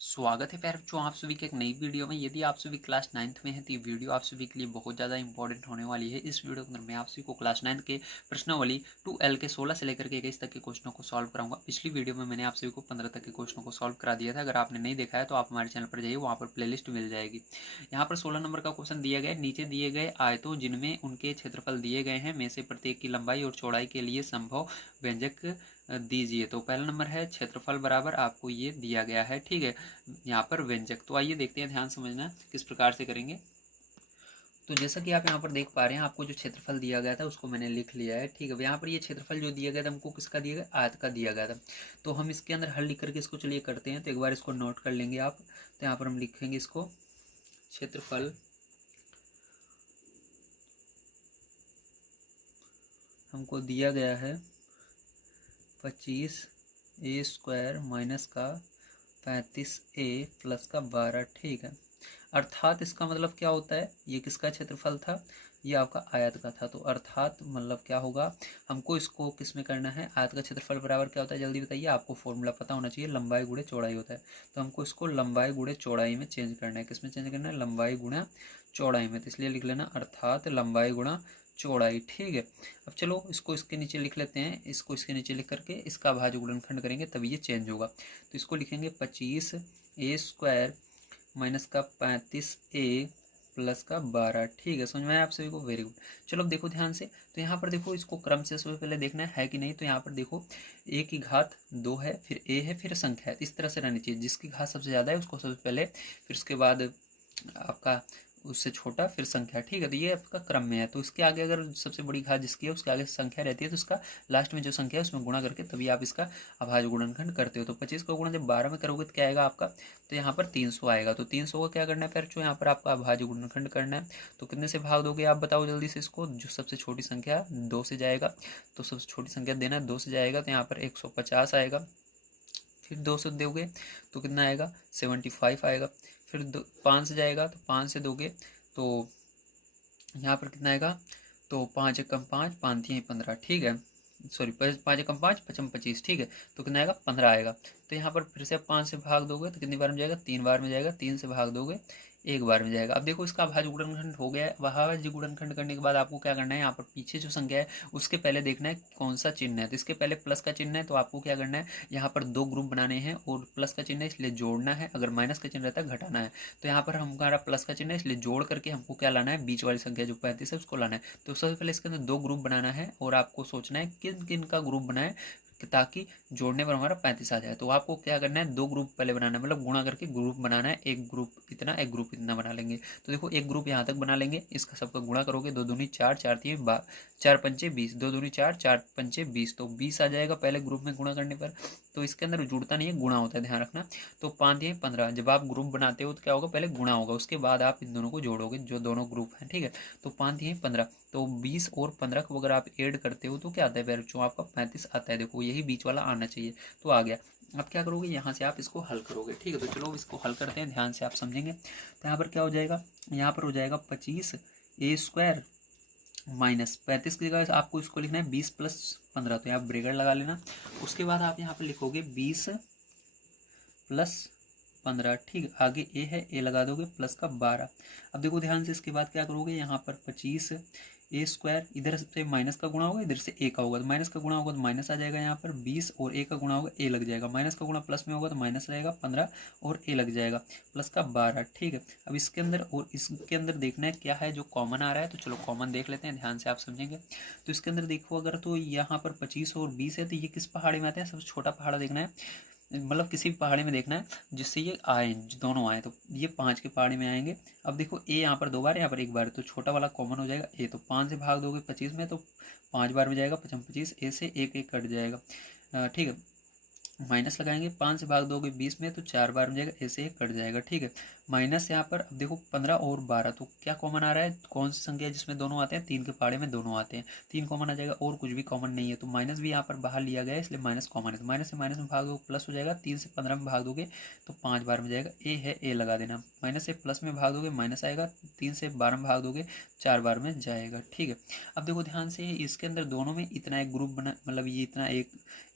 स्वागत है प्यारे बच्चों आप सभी के एक नई वीडियो में। यदि आप सभी क्लास 9th में हैं तो ये वीडियो आप सभी के लिए बहुत ज़्यादा इंपॉर्टेंट होने वाली है। इस वीडियो के अंदर मैं आप सभी को क्लास 9 के प्रश्नावली 2L के 16 से लेकर के 21 तक के क्वेश्चनों को सॉल्व कराऊंगा। पिछली वीडियो में मैंने आप सभी को 15 तक के क्वेश्चनों को सॉल्व करा दिया था। अगर आपने नहीं देखा है तो आप हमारे चैनल पर जाइए, वहाँ पर प्लेलिस्ट मिल जाएगी। यहाँ पर 16 नंबर का क्वेश्चन दिया गया है। नीचे दिए गए आयतों जिनमें उनके क्षेत्रफल दिए गए हैं में से प्रत्येक की लंबाई और चौड़ाई के लिए संभव व्यंजक दीजिए। तो पहला नंबर है क्षेत्रफल बराबर आपको ये दिया गया है, ठीक है। यहाँ पर व्यंजक, तो आइए देखते हैं, ध्यान समझना किस प्रकार से करेंगे। तो जैसा कि आप यहाँ पर देख पा रहे हैं, आपको जो क्षेत्रफल दिया गया था उसको मैंने लिख लिया है, ठीक है। अब यहाँ पर ये क्षेत्रफल जो दिया गया था हमको किसका दिया गया, आयत का दिया गया था। तो हम इसके अंदर हल लिख करके इसको चलिए करते हैं। तो एक बार इसको नोट कर लेंगे आप। तो यहाँ पर हम लिखेंगे इसको क्षेत्रफल हमको दिया गया है 25a² माइनस का 35a प्लस का 12, ठीक है। अर्थात इसका मतलब क्या होता है, ये किसका क्षेत्रफल था, ये आपका आयत का था। तो अर्थात मतलब क्या होगा, हमको इसको किस में करना है, आयत का क्षेत्रफल बराबर क्या होता है, जल्दी बताइए। आपको फॉर्मूला पता होना चाहिए, लंबाई गुणे चौड़ाई होता है। तो हमको इसको लंबाई गुणे चौड़ाई में चेंज करना है। किस में चेंज करना है, लंबाई गुणा चौड़ाई में। तो इसलिए लिख लेना अर्थात लंबाई गुणा चौड़ाई, ठीक है। अब चलो इसको इसके नीचे लिख लेते हैं। इसको इसके नीचे लिख करके इसका भाज्य गुणनखंड करेंगे तभी ये चेंज होगा। तो इसको लिखेंगे 25a² माइनस का 35a प्लस का 12, ठीक है। समझ में आया आप सभी को, वेरी गुड। चलो अब देखो ध्यान से। तो यहाँ पर देखो, इसको क्रम से सबसे पहले देखना है कि नहीं। तो यहाँ पर देखो a की घात 2 है, फिर a है, फिर संख्या है। इस तरह से रहनी चाहिए, जिसकी घात सबसे ज़्यादा है उसको सबसे पहले, फिर उसके बाद आपका उससे छोटा, फिर संख्या, ठीक है। तो ये आपका क्रम में है। तो इसके आगे अगर सबसे बड़ी घात जिसकी है उसके आगे संख्या रहती है तो इसका लास्ट में जो संख्या है उसमें गुणा करके तभी आप इसका अभाज्य गुणनखंड करते हो। तो 25 का गुणा जब 12 में करोगे तो क्या आएगा आपका, तो यहाँ पर 300 आएगा। तो 300 का क्या करना है फिर, जो यहाँ पर आपका अभाज्य गुणनखंड करना है। तो कितने से भाग दोगे आप बताओ जल्दी से इसको। जो सबसे छोटी संख्या 2 से जाएगा, तो सबसे छोटी संख्या देना है, 2 से जाएगा तो यहाँ पर 150 आएगा। फिर 2 से दोगे तो कितना आएगा, 75 आएगा। फिर 5 से जाएगा तो 5 से दोगे तो यहाँ पर कितना आएगा, तो 5 एकम 5, 5 3 15, ठीक है। सॉरी, 5 एकम 5, 5 25, ठीक है। तो कितना आएगा, 15 आएगा। तो यहाँ पर फिर से 5 से भाग दोगे तो कितनी बार में जाएगा, 3 बार में जाएगा। 3 से भाग दोगे 1 बार में जाएगा। अब देखो इसका अभाज्य गुणनखंड हो गया है। अभाज्य गुणनखंड करने के बाद आपको क्या करना है, यहाँ पर पीछे जो संख्या है उसके पहले देखना है कौन सा चिन्ह है। तो इसके पहले प्लस का चिन्ह है, तो आपको क्या करना है, यहाँ पर 2 ग्रुप बनाने हैं। और प्लस का चिन्ह है इसलिए जोड़ना है, अगर माइनस का चिन्ह रहता है घटाना है। तो यहाँ पर हमारा प्लस का चिन्ह है इसलिए जोड़ करके हमको क्या लाना है, बीच वाली संख्या जो 35 है उसको लाना है। तो सबसे पहले इसके अंदर 2 ग्रुप बनाना है और आपको सोचना है किन किन का ग्रुप बनाए ताकि जोड़ने पर हमारा 35 आ जाए। तो आपको क्या करना है, 2 ग्रुप पहले बनाना है, मतलब गुणा करके ग्रुप बनाना है। एक ग्रुप इतना, एक ग्रुप इतना बना लेंगे। तो देखो एक ग्रुप यहाँ तक बना लेंगे, इसका सबका गुणा करोगे, 2 दूनी 4, 4 3 4 पंचे 20, 2 दूनी 4, 4 पंचे 20, तो 20 आ जाएगा पहले ग्रुप में गुणा करने पर। तो इसके अंदर जुड़ता नहीं है, गुणा होता है, ध्यान रखना। तो 5 3 15, जब आप ग्रुप बनाते हो तो क्या होगा, पहले गुणा होगा, उसके बाद आप इन दोनों को जोड़ोगे जो दोनों ग्रुप हैं, ठीक है। तो 5 3 15, तो 20 और 15 को अगर आप ऐड करते हो तो क्या आता है फिर, जो आपका 35 आता है। देखो यही बीच वाला आना चाहिए, तो आ गया। अब क्या करोगे, यहाँ से आप इसको हल करोगे, ठीक है। तो चलो इसको हल करते हैं, ध्यान से आप समझेंगे। तो यहाँ पर क्या हो जाएगा, यहाँ पर हो जाएगा 25a² माइनस 35 की जगह आपको इसको लिखना है 20 प्लस 15, तो यहाँ ब्रेकेट लगा लेना। उसके बाद आप यहाँ पर लिखोगे 20 प्लस 15, ठीक। आगे ए है, ए लगा दोगे, प्लस का 12। अब देखो ध्यान से, इसके बाद क्या करोगे, यहाँ पर 25a², इधर से माइनस का गुणा होगा, इधर से ए का होगा, तो माइनस का गुणा होगा तो माइनस आ जाएगा। यहाँ पर 20 और ए का गुणा होगा, ए लग जाएगा। माइनस का गुणा प्लस में होगा तो माइनस रहेगा 15 और ए लग जाएगा, प्लस का 12, ठीक है। अब इसके अंदर और इसके अंदर देखना है क्या है जो कॉमन आ रहा है। तो चलो कॉमन देख लेते हैं, ध्यान से आप समझेंगे। तो इसके अंदर देखो अगर, तो यहाँ पर 25 और 20 है, तो ये किस पहाड़ी में आते हैं, सबसे छोटा पहाड़ा देखना है, मतलब किसी भी पहाड़ी में देखना है जिससे ये आए, दोनों आए। तो ये 5 के पहाड़ी में आएंगे। अब देखो ए यहाँ पर 2 बार, यहाँ पर 1 बार, तो छोटा वाला कॉमन हो जाएगा ए। तो 5 से भाग दोगे 25 में तो 5 बार में जाएगा, 5 25, ए से 1 1 कट जाएगा, ठीक है। माइनस लगाएंगे, 5 से भाग दोगे 20 में तो 4 बार में जाएगा, ऐसे एक कट जाएगा, ठीक है। माइनस यहाँ पर अब देखो 15 और 12, तो क्या कॉमन आ रहा है, कौन सी संख्या जिसमें दोनों आते हैं, 3 के पहाड़े में दोनों आते हैं, 3 कॉमन आ जाएगा और कुछ भी कॉमन नहीं है। तो माइनस भी यहाँ पर बाहर लिया गया है इसलिए माइनस कॉमन है। तो माइनस से माइनस में भाग दो प्लस हो जाएगा, 3 से 15 में भाग दोगे तो 5 बार में जाएगा, ए है, ए लगा देना। माइनस से प्लस में भाग दोगे माइनस आएगा, 3 से 12 में भाग दोगे 4 बार में जाएगा, ठीक है। अब देखो ध्यान से, इसके अंदर दोनों में इतना एक ग्रुप बना, मतलब ये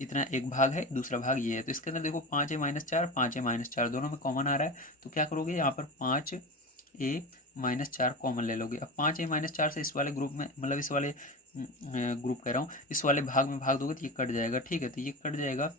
इतना एक भाग है, दूसरा भाग भाग ये है। तो इसके अंदर देखो 5a माइनस 4, 5a माइनस 4 दोनों में कॉमन आ रहा है, तो क्या करोगे यहाँ पर 5a माइनस 4 कॉमन ले लोगे। अब 5a माइनस 4 से इस वाले ग्रुप में, मतलब इस वाले ग्रुप कह रहा हूँ, इस वाले भाग में भाग दोगे तो ये कट जाएगा, ठीक है। तो ये कट जाएगा,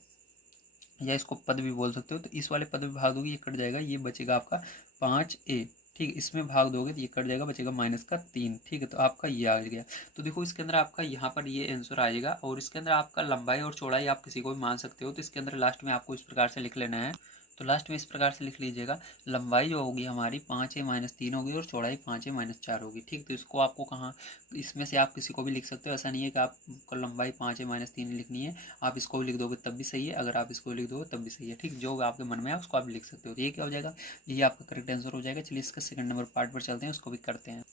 या इसको पद भी बोल सकते हो। तो इस वाले पद में भाग दोगे ये कट जाएगा, ये बचेगा आपका 5a, ठीक। इसमें भाग दोगे तो ये कट जाएगा, बचेगा -3, ठीक है। तो आपका ये आ गया। तो देखो इसके अंदर आपका यहाँ पर ये आंसर आएगा। और इसके अंदर आपका लंबाई और चौड़ाई आप किसी को भी मान सकते हो। तो इसके अंदर लास्ट में आपको इस प्रकार से लिख लेना है। तो लास्ट में इस प्रकार से लिख लीजिएगा, लंबाई जो होगी हमारी 5a माइनस 3 होगी और चौड़ाई 5a माइनस 4 होगी, ठीक। तो इसको आपको कहाँ, इसमें से आप किसी को भी लिख सकते हो। ऐसा नहीं है कि आपको लंबाई 5a माइनस 3 लिखनी है, आप इसको भी लिख दोगे तब भी सही है, अगर आप इसको लिख दोगे तब भी सही है, ठीक। जो आपके मन में है उसको आप लिख सकते हो। तो ये क्या हो जाएगा, ये आपका करेक्ट आंसर हो जाएगा। चलिए इसका सेकंड नंबर पार्ट पर चलते हैं, उसको भी करते हैं।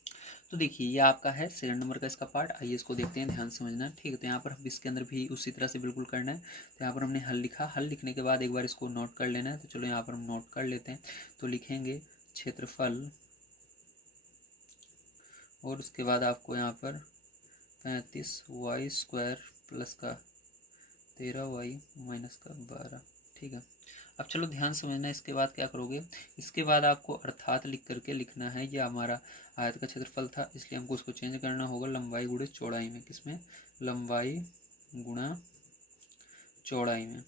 तो देखिए ये आपका है सेकंड नंबर का इसका पार्ट। आइए इसको देखते हैं, ध्यान से समझना, ठीक है। तो यहाँ पर इसके अंदर भी उसी तरह से बिल्कुल करना है। तो यहाँ पर हमने हल लिखा, हल लिखने के बाद एक बार इसको नोट कर लेना है। तो चलो यहाँ पर हम नोट कर लेते हैं। तो लिखेंगे क्षेत्रफल, और उसके बाद आपको यहाँ पर 35y² प्लस का 13y माइनस का 12, ठीक है। अब चलो ध्यान समझना, इसके बाद क्या करोगे, इसके बाद आपको अर्थात लिख करके लिखना है। ये हमारा आयत का क्षेत्रफल था, इसलिए हमको उसको चेंज करना होगा लंबाई गुणे चौड़ाई में। किसमें, लंबाई गुणा चौड़ाई में।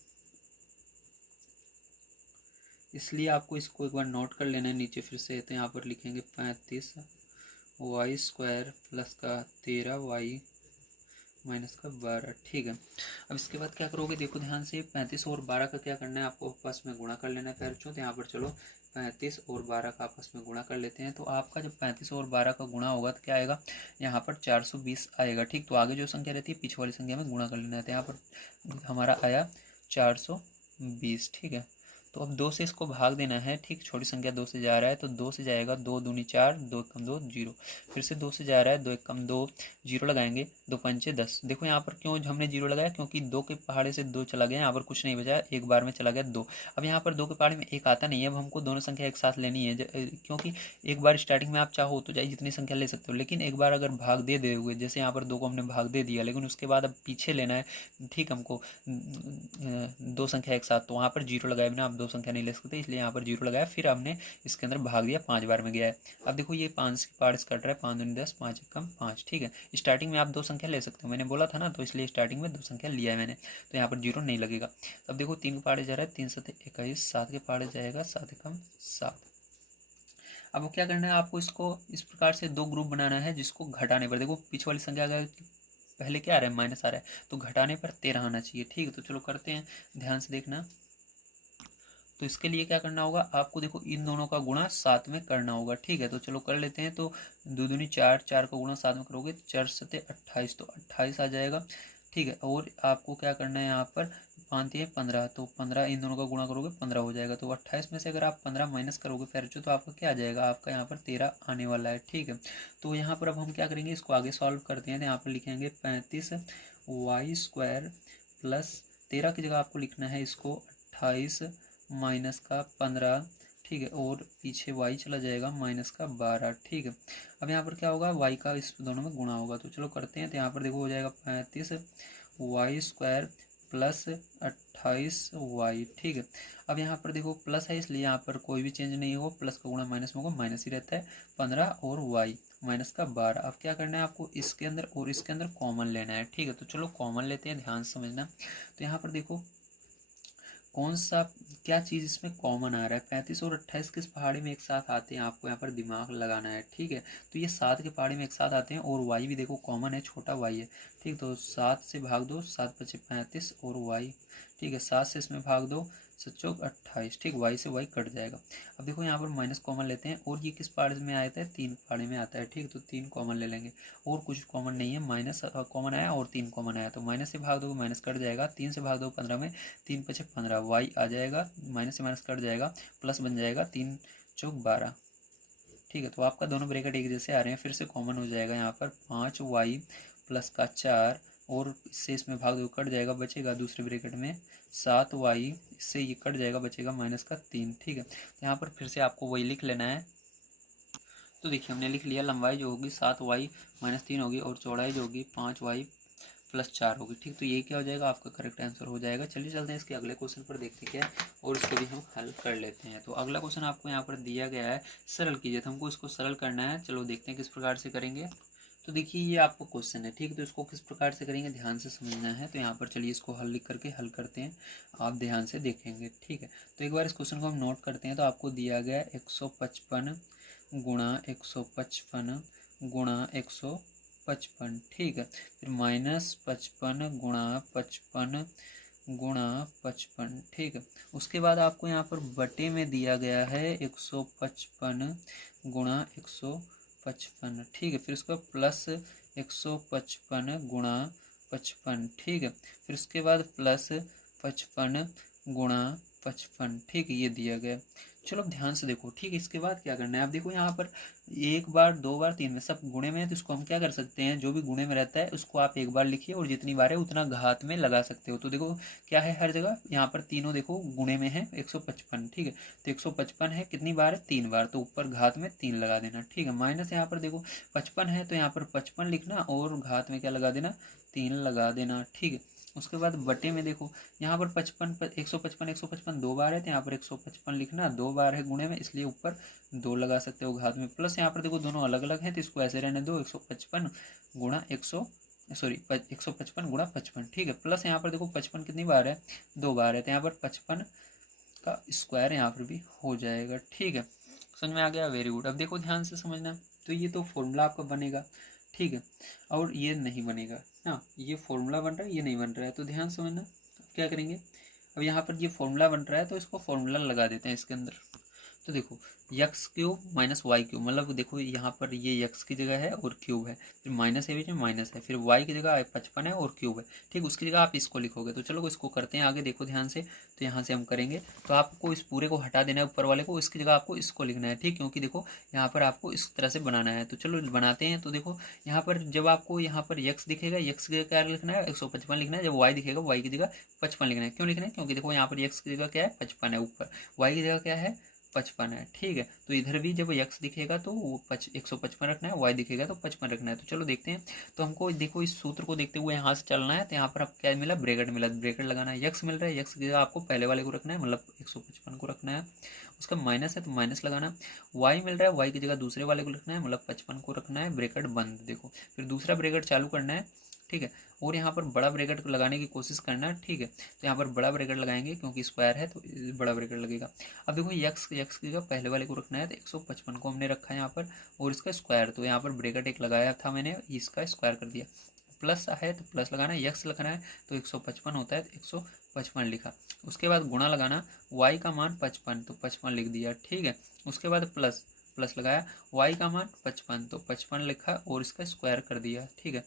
इसलिए आपको इसको एक बार नोट कर लेना है नीचे फिर से। तो यहाँ पर लिखेंगे 35y² प्लस का 13y माइनस का 12, ठीक है। अब इसके बाद क्या करोगे, देखो ध्यान से, 35 और 12 का क्या करना है, आपको आपस में गुणा कर लेना है प्यारों। तो यहाँ पर चलो 35 और 12 का आपस में गुणा कर लेते हैं। तो आपका जब 35 और 12 का गुणा होगा तो क्या आएगा, यहाँ पर 420 आएगा, ठीक। तो आगे जो संख्या रहती है पीछे वाली संख्या में गुणा कर लेना है। तो यहाँ पर हमारा आया 420, ठीक है। तो अब 2 से इसको भाग देना है, ठीक। छोटी संख्या 2 से जा रहा है तो 2 से जाएगा, 2 दूनी 4, 2 एकम 2 0। फिर से 2 से जा रहा है, 2 एकम 2, 0 लगाएंगे, 2 पंचे 10। देखो यहाँ पर क्यों हमने 0 लगाया, क्योंकि 2 के पहाड़े से 2 चला गया, यहाँ पर कुछ नहीं बचा, एक बार में चला गया 2। अब यहाँ पर 2 के पहाड़े में 1 आता नहीं है। अब हमको दोनों संख्या एक साथ लेनी है, क्योंकि एक बार स्टार्टिंग में आप चाहो तो चाहे जितनी संख्या ले सकते हो, लेकिन एक बार अगर भाग दे दोगे, जैसे यहाँ पर 2 को हमने भाग दे दिया, लेकिन उसके बाद अब पीछे लेना है, ठीक। हमको 2 संख्या एक साथ, तो वहाँ पर 0 लगाए बिना आप 2 संख्या नहीं ले सकते, इसलिए यहाँ पर 0 लगाया। फिर हमने इसके अंदर भाग दिया, 5 बार में गया है। अब देखो ये 5 के पार्ट्स कट रहा है, 5 दूनी 10, 5 एकम 5, ठीक है। स्टार्टिंग में आप 2 संख्या ले सकते हो, मैंने बोला था ना, तो इसलिए स्टार्टिंग में 2 संख्या लिया है मैंने, तो यहाँ पर 0 नहीं लगेगा। अब देखो 3 के पहाड़े जा रहा है, 3 7 21, 7 के पहाड़े जाएगा, 7 एकम 7। अब वो क्या करना है, आपको इसको इस प्रकार से 2 ग्रुप बनाना है, जिसको घटाने पर, देखो पीछे वाली संख्या अगर पहले क्या आ रहा है, माइनस आ रहा है, तो घटाने पर 13 आना चाहिए, ठीक है। तो चलो करते हैं, ध्यान से देखना। तो इसके लिए क्या करना होगा आपको, देखो इन दोनों का गुणा 7 में करना होगा, ठीक है। तो चलो कर लेते हैं। तो 2 दूनी 4, 4 का गुणा 7 में करोगे, 4 सते 28, तो 28 आ जाएगा, ठीक है। और आपको क्या करना है, यहाँ पर 5 है 15, तो 15 इन दोनों का गुणा करोगे 15 हो जाएगा। तो 28 में से अगर आप 15 माइनस करोगे फिर तो आपका क्या आ जाएगा, आपका यहाँ पर 13 आने वाला है, ठीक है। तो यहाँ पर अब हम क्या करेंगे, इसको आगे सॉल्व करते हैं। तो यहाँ पर लिखेंगे 35y² प्लस 13 की जगह आपको लिखना है इसको 28 माइनस का 15, ठीक है। और पीछे y चला जाएगा माइनस का 12, ठीक है। अब यहाँ पर क्या होगा, y का इस दोनों में गुणा होगा। तो चलो करते हैं। तो यहाँ पर देखो हो जाएगा 35y² प्लस 28y, ठीक है। अब यहाँ पर देखो प्लस है, इसलिए यहाँ पर कोई भी चेंज नहीं होगा, प्लस का गुणा माइनस में होगा, माइनस ही रहता है। 15 और y माइनस का 12। अब क्या करना है आपको, इसके अंदर और इसके अंदर कॉमन लेना है, ठीक है। तो चलो कॉमन लेते हैं, ध्यान समझना। तो यहाँ पर देखो कौन सा क्या चीज़ इसमें कॉमन आ रहा है, 35 और 28 किस पहाड़ी में एक साथ आते हैं, आपको यहाँ पर दिमाग लगाना है, ठीक है। तो ये 7 के पहाड़ी में एक साथ आते हैं, और y भी देखो कॉमन है, छोटा y है, ठीक। तो 7 से भाग दो, 7 बचे 35 और y, ठीक है। 7 से इसमें भाग दो, 7 चौक 28, ठीक। y से y कट जाएगा। अब देखो यहाँ पर माइनस कॉमन लेते हैं, और ये किस पहाड़ी में आता है, 3 पहाड़ी में आता है, ठीक। तो 3 कॉमन ले लेंगे, और कुछ कॉमन नहीं है, माइनस कॉमन आया और 3 कॉमन आया, तो माइनस से भाग दो माइनस कट जाएगा, 3 से भाग दो 15 में, 3 पचे 15, y आ जाएगा, माइनस से माइनस कट जाएगा, प्लस बन जाएगा 3 चौक 12, ठीक है। तो आपका दोनों ब्रैकेट एक जैसे आ रहे हैं, फिर से कॉमन हो जाएगा यहाँ पर 5y प्लस का 4, और इससे इसमें भाग दो कट जाएगा, बचेगा दूसरे ब्रैकेट में 7y, इससे ये कट जाएगा, बचेगा माइनस का 3, ठीक है। तो यहाँ पर फिर से आपको वही लिख लेना है। तो देखिए हमने लिख लिया, लंबाई जो होगी 7y माइनस 3 होगी, और चौड़ाई जो होगी 5y +4 होगी। ठीक, तो ये क्या हो जाएगा आपका करेक्ट आंसर हो जाएगा। चलिए चलते हैं इसके अगले क्वेश्चन पर, देखते क्या है और इसको भी हम हल कर लेते हैं। तो अगला क्वेश्चन आपको यहाँ पर दिया गया है, सरल कीजिए। तो हमको इसको सरल करना है, चलो देखते हैं किस प्रकार से करेंगे। तो देखिए ये आपको क्वेश्चन है, ठीक, तो इसको किस प्रकार से करेंगे ध्यान से समझना है। तो यहाँ पर चलिए इसको हल लिख करके हल करते हैं, आप ध्यान से देखेंगे। ठीक है, तो एक बार इस क्वेश्चन को हम नोट करते हैं। तो आपको दिया गया 155 गुणा 155 गुणा 155, ठीक है, फिर -55 गुणा 55 गुणा 55, ठीक है। उसके बाद आपको यहाँ पर बटे में दिया गया है 155 गुणा 155, ठीक है, फिर उसका प्लस 155 गुणा 55, ठीक है, फिर उसके बाद प्लस 55 गुणा 55, ठीक है, ये दिया गया। चलो अब ध्यान से देखो, ठीक है, इसके बाद क्या करना है। आप देखो यहाँ पर एक बार, दो बार, तीन बार, सब गुणे में है, तो इसको हम क्या कर सकते हैं, जो भी गुणे में रहता है उसको आप एक बार लिखिए और जितनी बार है उतना घात में लगा सकते हो। तो देखो क्या है, हर जगह यहाँ पर तीनों देखो गुणे में है 155, ठीक है, तो 155 है, कितनी बार है, 3 बार, तो ऊपर घात में 3 लगा देना, ठीक है। माइनस यहाँ पर देखो 55 है, तो यहाँ पर 55 लिखना और घात में क्या लगा देना, 3 लगा देना, ठीक है। उसके बाद बटे में देखो यहाँ पर 155 दो बार है, तो यहाँ पर 155 लिखना, 2 बार है गुणे में, इसलिए ऊपर 2 लगा सकते हो घात में। प्लस यहाँ पर देखो दोनों अलग अलग हैं, तो इसको ऐसे रहने दो, 155 गुणा 155 गुणा 55, ठीक है। प्लस यहाँ पर देखो 55 कितनी बार है, 2 बार है, तो यहाँ पर 55 का स्क्वायर यहाँ पर भी हो जाएगा, ठीक है। समझ में आ गया, वेरी गुड। अब देखो ध्यान से समझना, तो ये तो फॉर्मूला आपका बनेगा, ठीक है, और ये नहीं बनेगा, हाँ, ये फॉर्मूला बन रहा है, ये नहीं बन रहा है, तो ध्यान समझना। अब क्या करेंगे, अब यहाँ पर ये फॉर्मूला बन रहा है, तो इसको फॉर्मूला लगा देते हैं इसके अंदर। तो देखो X cube minus Y cube, मतलब देखो यहाँ पर ये यक्स की जगह है और क्यूब है, फिर माइनस है, बीच में माइनस है, फिर वाई की जगह 55 है और क्यूब है, ठीक, उसकी जगह आप इसको लिखोगे। तो चलो इसको करते हैं आगे, देखो ध्यान से। तो यहाँ से हम करेंगे, तो आपको इस पूरे को हटा देना है ऊपर वाले को, इसकी जगह आपको इसको लिखना है, ठीक, क्योंकि देखो यहाँ पर आपको इस तरह से बनाना है। तो चलो बनाते हैं। तो देखो यहाँ पर जब आपको यहाँ पर यक्स दिखेगा, यक्स की जगह क्या लिखना है, 155 लिखना है। जब वाई दिखेगा, वाई की जगह 55 लिखना है। क्यों लिखना है, क्योंकि देखो यहाँ पर यक्स की जगह क्या है, 55 है ऊपर, वाई की जगह क्या है, 55 है, ठीक है। तो इधर भी जब यक्स दिखेगा तो वो 155 रखना है, वाई दिखेगा तो 55 रखना है। तो चलो देखते हैं। तो हमको देखो इस सूत्र को देखते हुए यहाँ से चलना है। तो यहाँ पर आपको क्या मिला, ब्रैकेट मिला, ब्रैकेट लगाना है, यक्स मिल रहा है, यक्स की जगह आपको पहले वाले को रखना है, मतलब 155 को रखना है। उसका माइनस है तो माइनस लगाना। वाई मिल रहा है, वाई की जगह दूसरे वाले को रखना है, मतलब 55 को रखना है, ब्रैकेट बंद। देखो फिर दूसरा ब्रैकेट चालू करना है, ठीक है, और यहाँ पर बड़ा ब्रैकेट लगाने की कोशिश करना, ठीक है। तो यहाँ पर बड़ा ब्रैकेट लगाएंगे, क्योंकि स्क्वायर है तो बड़ा ब्रैकेट लगेगा। अब देखो यक्स की जगह पहले वाले को रखना है, तो 155 को हमने रखा है यहाँ पर, और इसका स्क्वायर, तो यहाँ पर ब्रैकेट एक लगाया था मैंने, इसका स्क्वायर कर दिया। प्लस है तो प्लस लगाना है, यक्स लिखना है तो 155 होता है, तो 155 लिखा। उसके बाद गुणा लगाना, वाई का मान 55 तो 55 लिख दिया, ठीक है। उसके बाद प्लस प्लस लगाया, वाई का मान 55 तो 55 लिखा और इसका स्क्वायर कर दिया, ठीक है।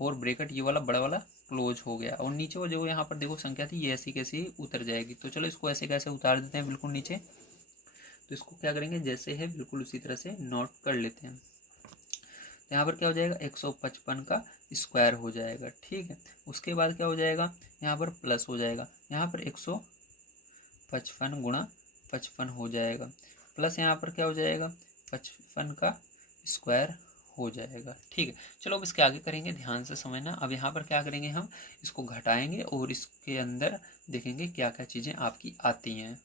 और ब्रैकेट ये वाला बड़ा वाला क्लोज हो गया, और नीचे वो जो यहाँ पर देखो संख्या थी, ये ऐसी कैसी उतर जाएगी। तो चलो इसको ऐसे कैसे उतार देते हैं बिल्कुल नीचे। तो इसको क्या करेंगे, जैसे है बिल्कुल उसी तरह से नोट कर लेते हैं। तो यहाँ पर क्या हो जाएगा, 155 का स्क्वायर हो जाएगा, ठीक है। उसके बाद क्या हो जाएगा, यहाँ पर प्लस हो जाएगा, यहाँ पर 155 गुणा 55 हो जाएगा, प्लस यहाँ पर क्या हो जाएगा, 55 का स्क्वायर हो जाएगा, ठीक है। चलो अब इसके आगे करेंगे, ध्यान से समझना। अब यहाँ पर क्या करेंगे, हम इसको घटाएंगे और इसके अंदर देखेंगे क्या क्या चीज़ें आपकी आती हैं।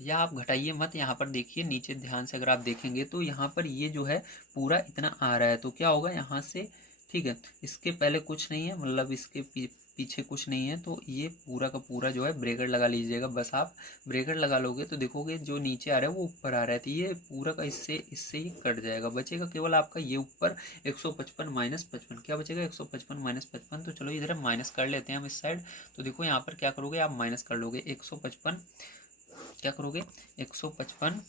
या आप घटाइए मत, यहाँ पर देखिए नीचे ध्यान से, अगर आप देखेंगे तो यहाँ पर ये जो है पूरा इतना आ रहा है, तो क्या होगा यहाँ से, ठीक है, इसके पहले कुछ नहीं है, मतलब इसके पीछे कुछ नहीं है, तो ये पूरा का पूरा जो है ब्रैकेट लगा लीजिएगा। बस आप ब्रैकेट लगा लोगे तो देखोगे जो नीचे आ रहा है वो ऊपर आ रहा है, तो ये पूरा का इससे ही कट जाएगा, बचेगा केवल आपका ये ऊपर 155 माइनस 55, क्या बचेगा, 155 माइनस 55। तो चलो इधर माइनस कर लेते हैं हम इस साइड। तो देखो यहाँ पर क्या करोगे, आप माइनस कर लोगे 155, क्या करोगे 155,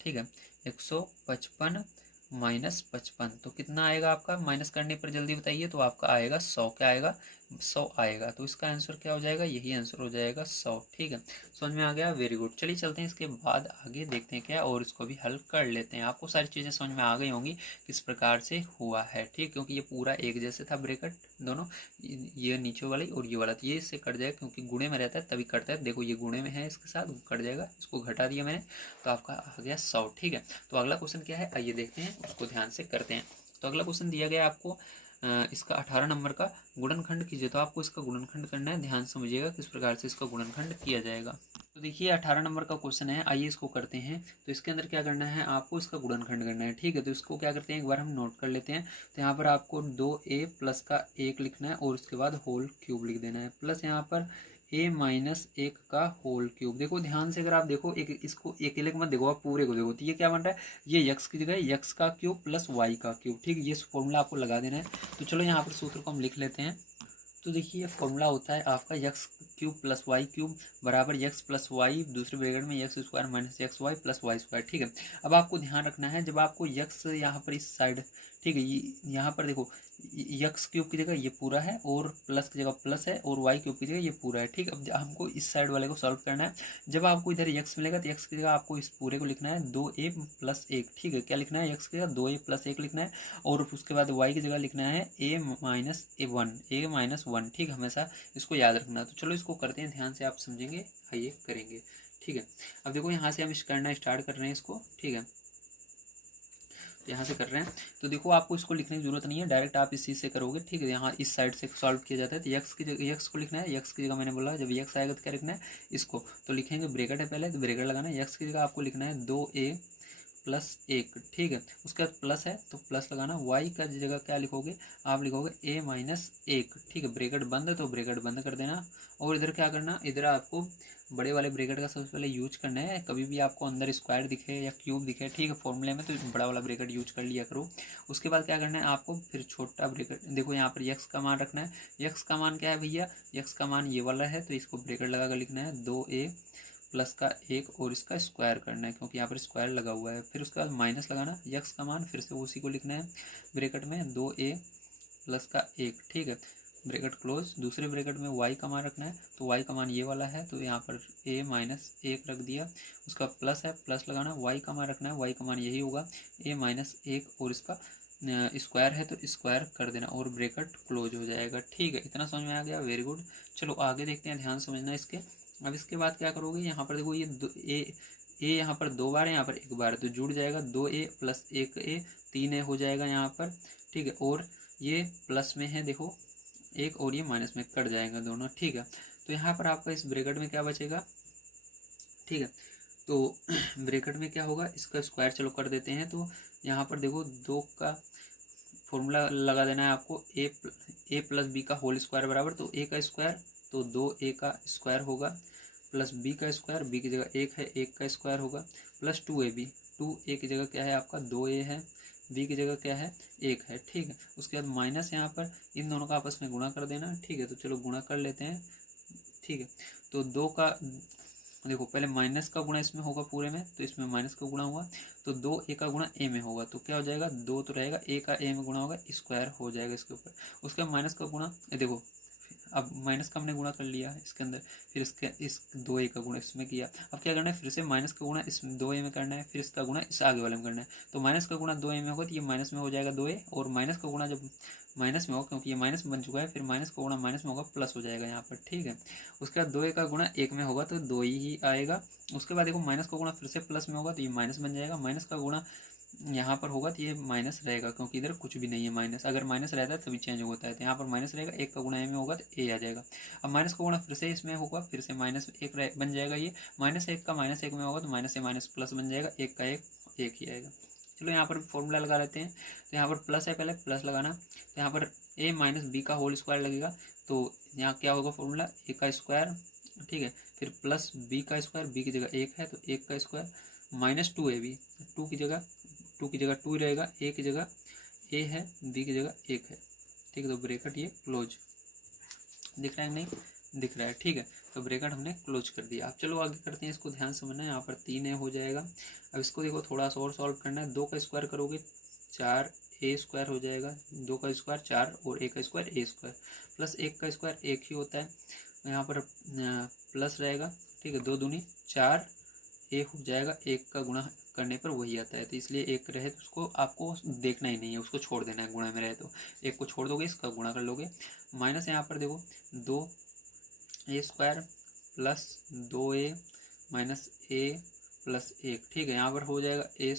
ठीक है, 155 माइनस 55, तो कितना आएगा आपका, माइनस करने पर जल्दी बताइए, तो आपका आएगा 100, क्या आएगा, 100 आएगा। तो इसका आंसर क्या हो जाएगा, यही आंसर हो जाएगा 100, ठीक है। समझ में आ गया, वेरी गुड। चलिए चलते हैं इसके बाद आगे देखते हैं क्या, और इसको भी हल कर लेते हैं। आपको सारी चीज़ें समझ में आ गई होंगी किस प्रकार से हुआ है, ठीक, क्योंकि ये पूरा एक जैसे था ब्रैकेट दोनों, ये नीचे वाली और ये वाला, तो ये इससे कट जाएगा, क्योंकि गुणे में रहता है तभी कटता है। देखो ये गुणे में है, इसके साथ कट जाएगा, इसको घटा दिया मैंने, तो आपका आ गया 100, ठीक है। तो अगला क्वेश्चन क्या है, आइए देखते हैं, उसको ध्यान से करते हैं। तो अगला क्वेश्चन दिया गया आपको इसका 18 नंबर का गुणनखंड कीजिए। तो आपको इसका गुणनखंड करना है, ध्यान समझिएगा किस प्रकार से इसका गुणनखंड किया जाएगा। तो देखिए 18 नंबर का क्वेश्चन है, आइए इसको करते हैं। तो इसके अंदर क्या करना है, आपको इसका गुणनखंड करना है, ठीक है। तो इसको क्या करते हैं, एक बार हम नोट कर लेते हैं। तो यहाँ पर आपको 2a प्लस का 1 लिखना है और उसके बाद होल क्यूब लिख देना है, प्लस यहाँ पर a माइनस 1 का होल क्यूब। देखो ध्यान से, अगर आप देखो एक इसको अकेले को मत देखो, आप पूरे को देखो। तो ये क्या बन रहा है, ये यक्स की जगह यक्स का क्यूब प्लस वाई का क्यूब, ठीक है। ये फॉर्मूला आपको लगा देना है। तो चलो यहाँ पर सूत्र को हम लिख लेते हैं। तो देखिए ये फॉर्मूला होता है आपका X cube plus Y cube बराबर यक्स प्लस वाई दूसरे ब्रैकेट में X square minus X Y plus Y square, ठीक है। अब आपको ध्यान रखना है, जब आपको यक्स यहाँ पर इस साइड, ठीक है, यहाँ पर देखो यक्स क्यूब की जगह ये पूरा है और प्लस की जगह प्लस है और वाई क्यूब की जगह ये पूरा है, ठीक है। अब हमको इस साइड वाले को सॉल्व करना है। जब आपको इधर यक्स मिलेगा तो यक्स की जगह आपको इस पूरे को लिखना है 2a प्लस 1, ठीक है। क्या लिखना है, यक्स की जगह 2a प्लस 1 लिखना है और उसके बाद वाई की जगह लिखना है a माइनस 1, ठीक है। हमेशा इसको याद रखना। तो चलो इसको करते हैं, ध्यान से आप समझेंगे, आइए करेंगे, ठीक है। अब देखो यहाँ से हम करना स्टार्ट कर रहे हैं इसको, ठीक है। यहाँ से कर रहे हैं तो देखो आपको इसको लिखने की जरूरत नहीं है, डायरेक्ट आप इस चीज़ से करोगे, ठीक है। यहाँ इस साइड से सॉल्व किया जाता है। तो यक्स की जगह यक्स को लिखना है, यक्स की जगह मैंने बोला जब यक्स आएगा तो क्या लिखना है, इसको तो लिखेंगे ब्रैकेट है पहले, तो ब्रैकेट लगाना है। यक्स की जगह आपको लिखना है 2a प्लस 1, ठीक है। उसके बाद प्लस है तो प्लस लगाना। वाई का जगह क्या लिखोगे, आप लिखोगे a माइनस 1, ठीक है। ब्रैकेट बंद है तो ब्रैकेट बंद कर देना और इधर क्या करना, इधर आपको बड़े वाले ब्रैकेट का सबसे पहले यूज करना है। कभी भी आपको अंदर स्क्वायर दिखे या क्यूब दिखे, ठीक है, फॉर्मूले में, तो बड़ा वाला ब्रैकेट यूज कर लिया करो। उसके बाद क्या करना है आपको, फिर छोटा ब्रैकेट, देखो यहाँ पर यक्स का मान रखना है। यक्स का मान क्या है भैया, यक्स का मान ये वाला है, तो इसको ब्रैकेट लगा कर लिखना है 2a प्लस का 1 और इसका स्क्वायर करना है क्योंकि यहाँ पर स्क्वायर लगा हुआ है। फिर उसके बाद माइनस लगाना, यक्स का मान फिर से उसी को लिखना है ब्रैकेट में 2a प्लस का 1, ठीक है, ब्रैकेट क्लोज। दूसरे ब्रैकेट में वाई का मान रखना है, तो वाई का मान ये वाला है, तो यहाँ पर a माइनस 1 रख दिया। उसका प्लस है, प्लस लगाना। वाई का मान रखना है, वाई का मान यही होगा a माइनस 1 और इसका स्क्वायर है तो स्क्वायर कर देना और ब्रैकेट क्लोज हो जाएगा, ठीक है। इतना समझ में आ गया, वेरी गुड। चलो आगे देखते हैं, ध्यान समझना इसके। अब इसके बाद क्या करोगे, यहाँ पर देखो ये ए यहाँ पर 2 बार है, यहाँ पर 1 बार है, तो जुड़ जाएगा 2a प्लस 1a, 3a हो जाएगा यहाँ पर, ठीक है। और ये प्लस में है देखो एक, और ये माइनस में कट जाएगा दोनों, ठीक है। तो यहाँ पर आपका इस ब्रैकेट में क्या बचेगा, ठीक है। तो ब्रैकेट में क्या होगा, इसका स्क्वायर चलो कर देते हैं। तो यहाँ पर देखो 2 का फॉर्मूला लगा देना है आपको, ए प्लस बी का होल स्क्वायर बराबर, तो a का स्क्वायर तो 2a का स्क्वायर होगा प्लस b का स्क्वायर, b की जगह 1 है, 1 का स्क्वायर होगा प्लस 2ab, 2a की जगह क्या है आपका 2a है, b की जगह क्या है 1 है, ठीक है। उसके बाद माइनस यहाँ पर इन दोनों का आपस में गुणा कर देना, ठीक है। तो चलो गुणा कर लेते हैं, ठीक है। तो 2 का देखो पहले माइनस का गुणा इसमें होगा पूरे में, तो इसमें माइनस का गुणा हुआ तो 2a का गुणा a में होगा, तो क्या हो जाएगा 2 तो रहेगा, a का a में गुणा होगा, स्क्वायर हो जाएगा इसके ऊपर। उसके बाद माइनस का गुणा, देखो अब माइनस का हमने गुणा कर लिया है इसके अंदर, फिर इसके इस 2a का गुणा इसमें किया। अब क्या करना है, फिर से माइनस का गुणा इस 2a में करना है, फिर इसका गुणा इस आगे वाले में करना है। तो माइनस का गुणा 2a में होगा तो ये माइनस में हो जाएगा 2a, और माइनस का गुणा जब माइनस में होगा क्योंकि ये माइनस बन चुका है, फिर माइनस का गुणा माइनस में होगा प्लस हो जाएगा यहाँ पर, ठीक है। उसके बाद 2a का गुणा 1 में होगा तो 2 ही आएगा। उसके बाद देखो माइनस का गुणा फिर से प्लस में होगा तो ये माइनस बन जाएगा, माइनस का गुणा यहाँ पर होगा तो ये माइनस रहेगा क्योंकि इधर कुछ भी नहीं है माइनस, अगर माइनस रहता है तभी चेंज होता है, तो यहाँ पर माइनस रहेगा, 1 का गुणा ए में होगा तो ए आ जाएगा। अब माइनस का गुणा फिर से इसमें होगा, फिर से माइनस 1 बन जाएगा, ये माइनस 1 का माइनस 1 में होगा तो माइनस से माइनस प्लस बन जाएगा, 1 का 1 ही आएगा। चलो यहाँ पर फॉर्मूला लगा लेते हैं। तो यहाँ पर प्लस है, पहले प्लस लगाना, तो यहाँ पर a माइनस बी का होल स्क्वायर लगेगा, तो यहाँ क्या होगा फॉर्मूला a का स्क्वायर, ठीक है, फिर प्लस b का स्क्वायर, b की जगह 1 है तो 1 का स्क्वायर माइनस 2ab, 2 की जगह 2 रहेगा, a की जगह a है, b की जगह 1 है, ठीक है। तो ब्रैकेट ये क्लोज दिख रहा है, नहीं दिख रहा है, ठीक है। तो ब्रैकेट हमने क्लोज कर दिया। अब चलो आगे करते हैं, इसको ध्यान समझना है। यहाँ पर 3a हो जाएगा। अब इसको देखो थोड़ा सा और सॉल्व करना है। 2 का स्क्वायर करोगे 4a स्क्वायर हो जाएगा, 2 का स्क्वायर 4 और a का स्क्वायर a स्क्वायर, प्लस 1 का स्क्वायर 1 ही होता है, यहाँ पर प्लस रहेगा, ठीक है। 2 दूनी 4 a हो जाएगा, 1 का गुणा करने पर वही आता है, तो इसलिए 1 रहे तो उसको आपको देखना ही नहीं है, उसको छोड़ देना है, गुणा में रहे तो 1 को छोड़ दोगे, इसका गुणा कर लोगे। माइनस यहाँ पर देखो 2a square plus 2a minus a plus 1, ठीक है। यहाँ पर हो जाएगा a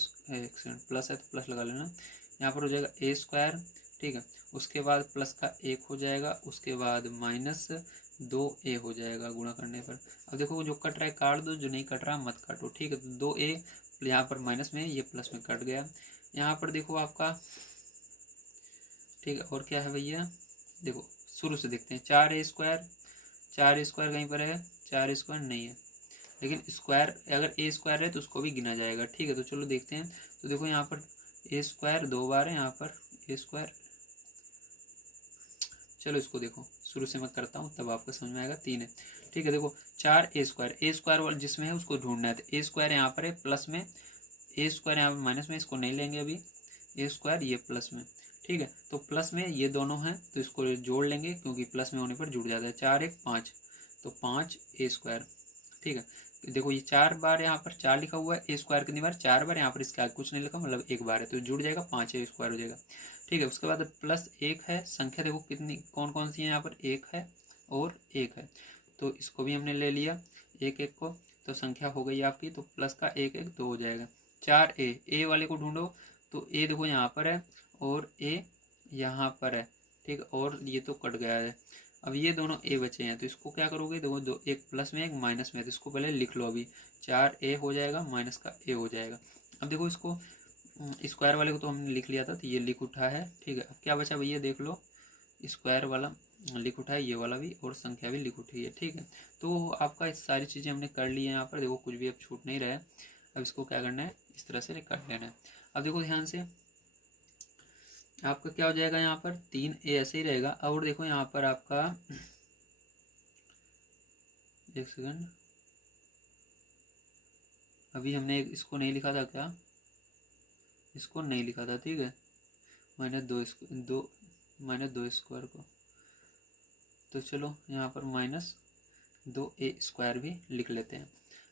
प्लस है तो प्लस लगा लेना, यहाँ पर हो जाएगा a स्क्वायर ठीक है। उसके बाद प्लस का 1 हो जाएगा, उसके बाद -2a हो जाएगा गुणा करने पर। अब देखो जो कट रहा है काट दो, जो नहीं कट रहा मत काटो, ठीक है। तो 2a यहाँ पर माइनस में, ये प्लस में कट गया। यहाँ पर देखो आपका, ठीक है। और क्या है भैया, देखो शुरू से देखते हैं। 4a², 4a² कहीं पर है, 4a² नहीं है, लेकिन स्क्वायर अगर a² है तो उसको भी गिना जाएगा, ठीक है। तो चलो देखते हैं। तो देखो यहाँ पर a² 2 बार है, यहाँ पर a², चलो इसको देखो शुरू से मैं करता हूँ तब आपको समझ में आएगा। 3 है, ठीक है। देखो 4a² वाला जिसमें है उसको ढूंढना है। तो a² यहाँ पर है प्लस में, a² यहाँ पर माइनस में, इसको नहीं लेंगे अभी। a² ये प्लस में, ठीक है। तो प्लस में ये दोनों हैं तो इसको जोड़ लेंगे, क्योंकि प्लस में होने पर जुड़ जाता है। 4 1 5, तो 5a², ठीक है। देखो ये 4 बार यहाँ पर 4 लिखा हुआ है, a² कितनी बार 4 बार, यहाँ पर इसके आगे कुछ नहीं लिखा, मतलब 1 बार है, तो जुड़ जाएगा 5a² हो जाएगा, ठीक है। उसके बाद प्लस 1 है, संख्या देखो कितनी कौन कौन सी है, यहाँ पर 1 है और 1 है, तो इसको भी हमने ले लिया 1 1 को, तो संख्या हो गई आपकी। तो प्लस का 1 1 2 हो जाएगा। 4a वाले को ढूंढो, तो a देखो यहाँ पर है और a यहाँ पर है, ठीक। और ये तो कट गया है। अब ये दोनों a बचे हैं, तो इसको क्या करोगे, देखो दो, एक प्लस में एक माइनस में, तो इसको पहले लिख लो अभी। 4a हो जाएगा माइनस का a हो जाएगा। अब देखो इसको स्क्वायर वाले को तो हमने लिख लिया था, तो ये लिख उठा है, ठीक है। अब क्या बचा भैया देख लो, स्क्वायर वाला लिख उठा है, ये वाला भी, और संख्या भी लिख उठी है, ठीक है। तो आपका इस सारी चीज़ें हमने कर ली है यहाँ पर, देखो कुछ भी अब छूट नहीं रहा है। अब इसको क्या करना है, इस तरह से कर लेना है। अब देखो ध्यान से, आपका क्या हो जाएगा, यहाँ पर 3a ऐसे ही रहेगा। और देखो यहाँ पर आपका, एक सेकंड, अभी हमने इसको नहीं लिखा था क्या, इसको नहीं लिखा था, ठीक है। -2 को, तो चलो यहाँ पर -2a² भी लिख लेते हैं।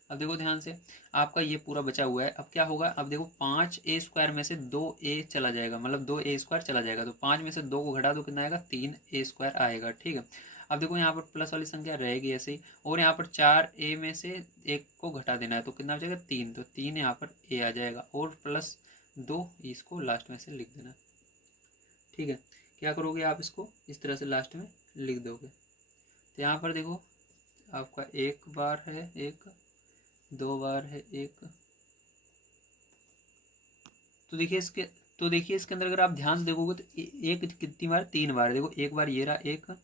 अब देखो ध्यान से, आपका ये पूरा बचा हुआ है। अब क्या होगा, अब देखो 5a² में से 2a चला जाएगा, मतलब 2a² चला जाएगा, तो 5 में से 2 को घटा दो, कितना आएगा, 3a² आएगा, ठीक है। अब देखो यहाँ पर प्लस वाली संख्या रहेगी ऐसे ही, और यहाँ पर 4a में से 1 को घटा देना है, तो कितना हो जाएगा, 3, तो 3 यहाँ पर a आ जाएगा, और +2 इसको लास्ट में से लिख देना, ठीक है। क्या करोगे आप, इसको इस तरह से लास्ट में लिख दोगे। तो यहाँ पर देखो आपका 1 बार है 1, 2 बार है 1, तो देखिए इसके अंदर अगर आप ध्यान से देखोगे तो एक कितनी बार, 3 बार। देखो 1 बार ये रहा 1,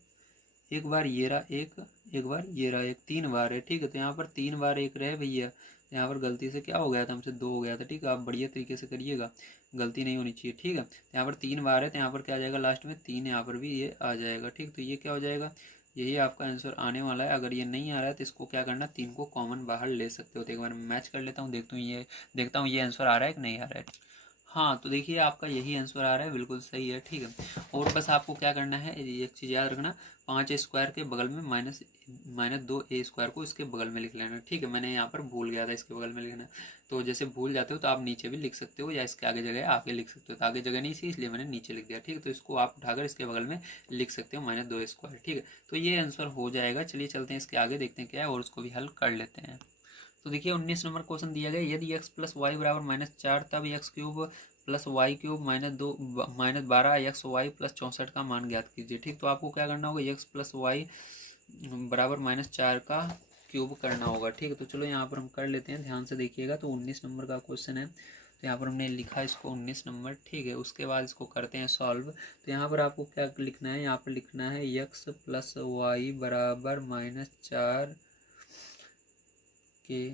1 बार ये रहा 1, 1 बार ये रहा 1, 3 बार है, ठीक है। तो यहाँ पर 3 बार 1 रहे भैया, तो यहाँ पर गलती से क्या हो गया था, हमसे 2 हो गया था, ठीक है। आप बढ़िया तरीके से करिएगा, गलती नहीं होनी चाहिए, ठीक है। तो यहाँ पर 3 बार है, तो यहाँ पर क्या आ जाएगा लास्ट में 3, यहाँ पर भी ये आ जाएगा, ठीक। तो ये क्या हो जाएगा, यही आपका आंसर आने वाला है। अगर ये नहीं आ रहा है तो इसको क्या करना, 3 को कॉमन बाहर ले सकते हो। तो एक बार मैच कर लेता हूँ, देखता हूँ ये आंसर आ रहा है कि नहीं आ रहा है। हाँ, तो देखिए आपका यही आंसर आ रहा है, बिल्कुल सही है, ठीक है। और बस आपको क्या करना है, एक चीज़ याद रखना, 5a² के बगल में -2a² को इसके बगल में लिख लेना, ठीक है। मैंने यहाँ पर भूल गया था इसके बगल में लिखना, तो जैसे भूल जाते हो तो आप नीचे भी लिख सकते हो, या इसके आगे जगह आगे लिख सकते हो। तो आगे जगह नहीं थी इसलिए मैंने नीचे लिख दिया, ठीक है। तो इसको आप उठाकर इसके बगल में लिख सकते हो, -2a², ठीक है। तो ये आंसर हो जाएगा। चलिए चलते हैं इसके आगे, देखते हैं क्या है, और उसको भी हल कर लेते हैं। तो देखिए 19 नंबर क्वेश्चन दिया गया, यदि x + y = -4 तब x³ + y³ -12 xy + 64 का मान ज्ञात कीजिए, ठीक। तो आपको क्या करना होगा, x + y = -4 का क्यूब करना होगा, ठीक है। तो चलो यहाँ पर हम कर लेते हैं, ध्यान से देखिएगा। तो 19 नंबर का क्वेश्चन है, तो यहाँ पर हमने लिखा इसको 19 नंबर, ठीक है। उसके बाद इसको करते हैं सॉल्व। तो यहाँ पर आपको क्या लिखना है, यहाँ पर लिखना है x + y = -4 के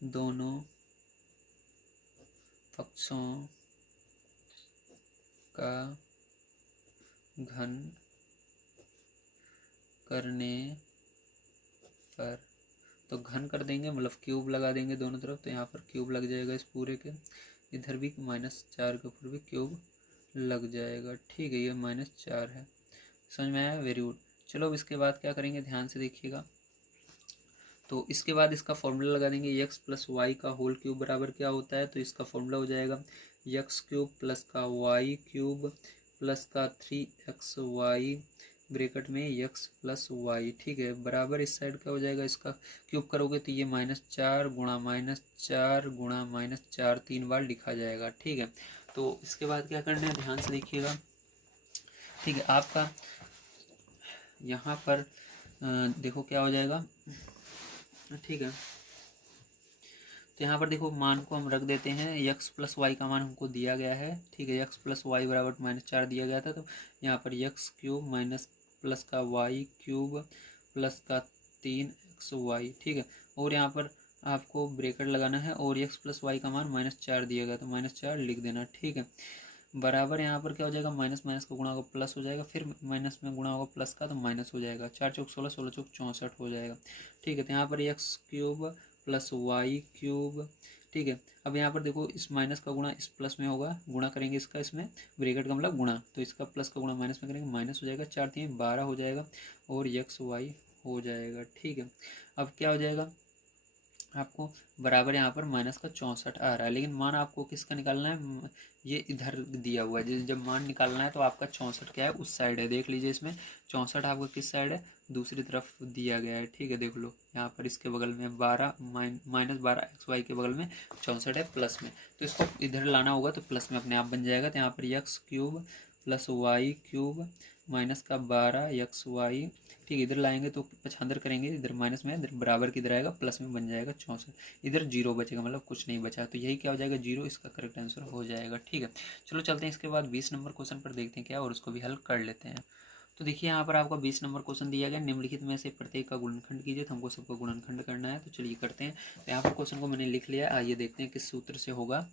दोनों पक्षों का घन करने पर, तो घन कर देंगे मतलब क्यूब लगा देंगे दोनों तरफ, तो यहाँ पर क्यूब लग जाएगा इस पूरे के, इधर भी -4 के ऊपर भी क्यूब लग जाएगा, ठीक है। ये -4 है, समझ में आया, वेरी गुड। चलो अब इसके बाद क्या करेंगे, ध्यान से देखिएगा। तो इसके बाद इसका फॉर्मूला लगा देंगे, x + y का होल क्यूब बराबर क्या होता है, तो इसका फॉर्मूला हो जाएगा x³ + का y³ + का 3xy ब्रैकेट में x + y, ठीक है, बराबर इस साइड क्या हो जाएगा, इसका क्यूब करोगे तो ये -4 गुणा -4 गुणा -4 3 बार लिखा जाएगा, ठीक है। तो इसके बाद क्या करना है, ध्यान से देखिएगा। ठीक है, आपका यहाँ पर देखो क्या हो जाएगा। ठीक है, तो यहाँ पर देखो मान को हम रख देते हैं, x प्लस वाई का मान हमको दिया गया है। ठीक है, x प्लस वाई बराबर -4 दिया गया था, तो यहाँ पर x क्यूब माइनस प्लस का वाई क्यूब प्लस का 3xy। ठीक है, और यहाँ पर आपको ब्रैकेट लगाना है और x प्लस वाई का मान -4 दिया गया, तो -4 लिख देना। ठीक है, बराबर यहाँ पर क्या हो जाएगा, माइनस माइनस का गुणा होगा प्लस हो जाएगा, फिर माइनस में गुणा होगा प्लस का, तो माइनस हो जाएगा। 4 चौक 16, 16 चौक 64 हो जाएगा। ठीक है, तो यहाँ पर X cube plus Y cube. ठीक है, अब यहाँ पर देखो इस माइनस का गुणा इस प्लस में होगा, गुणा करेंगे इसका, इसमें ब्रैकेट का मतलब गुणा, तो इसका प्लस का गुणा माइनस में करेंगे, माइनस हो जाएगा। 4 3 12 हो जाएगा और एक्स वाई हो जाएगा। ठीक है, अब क्या हो जाएगा, आपको बराबर यहाँ पर माइनस का 64 आ रहा है, लेकिन मान आपको किसका निकालना है, ये इधर दिया हुआ है। जब मान निकालना है तो आपका 64 क्या है, उस साइड है। देख लीजिए इसमें 64 आपका किस साइड है, दूसरी तरफ दिया गया है। ठीक है, देख लो यहाँ पर इसके बगल में 12 -12 एक्स वाई के बगल में 64 है प्लस में, तो इसको इधर लाना होगा तो प्लस में अपने आप बन जाएगा। तो यहाँ पर X cube plus Y cube minus का 12 एक्स वाई। ठीक है, इधर लाएंगे तो पछांदर करेंगे, इधर माइनस में, इधर बराबर की इधर आएगा, प्लस में बन जाएगा 64, इधर 0 बचेगा, मतलब कुछ नहीं बचा, तो यही क्या हो जाएगा 0, इसका करेक्ट आंसर हो जाएगा। ठीक है, चलो चलते हैं इसके बाद 20 नंबर क्वेश्चन पर, देखते हैं क्या, और उसको भी हल कर लेते हैं। तो देखिए यहाँ पर आपका 20 नंबर क्वेश्चन दिया गया, निम्नलिखित में से प्रत्येक का गुणनखंड कीजिए, तो हमको सबको गुणनखंड करना है। तो चलिए करते हैं। तो यहाँ पर क्वेश्चन को मैंने लिख लिया, आइए देखते हैं किस सूत्र से होगा।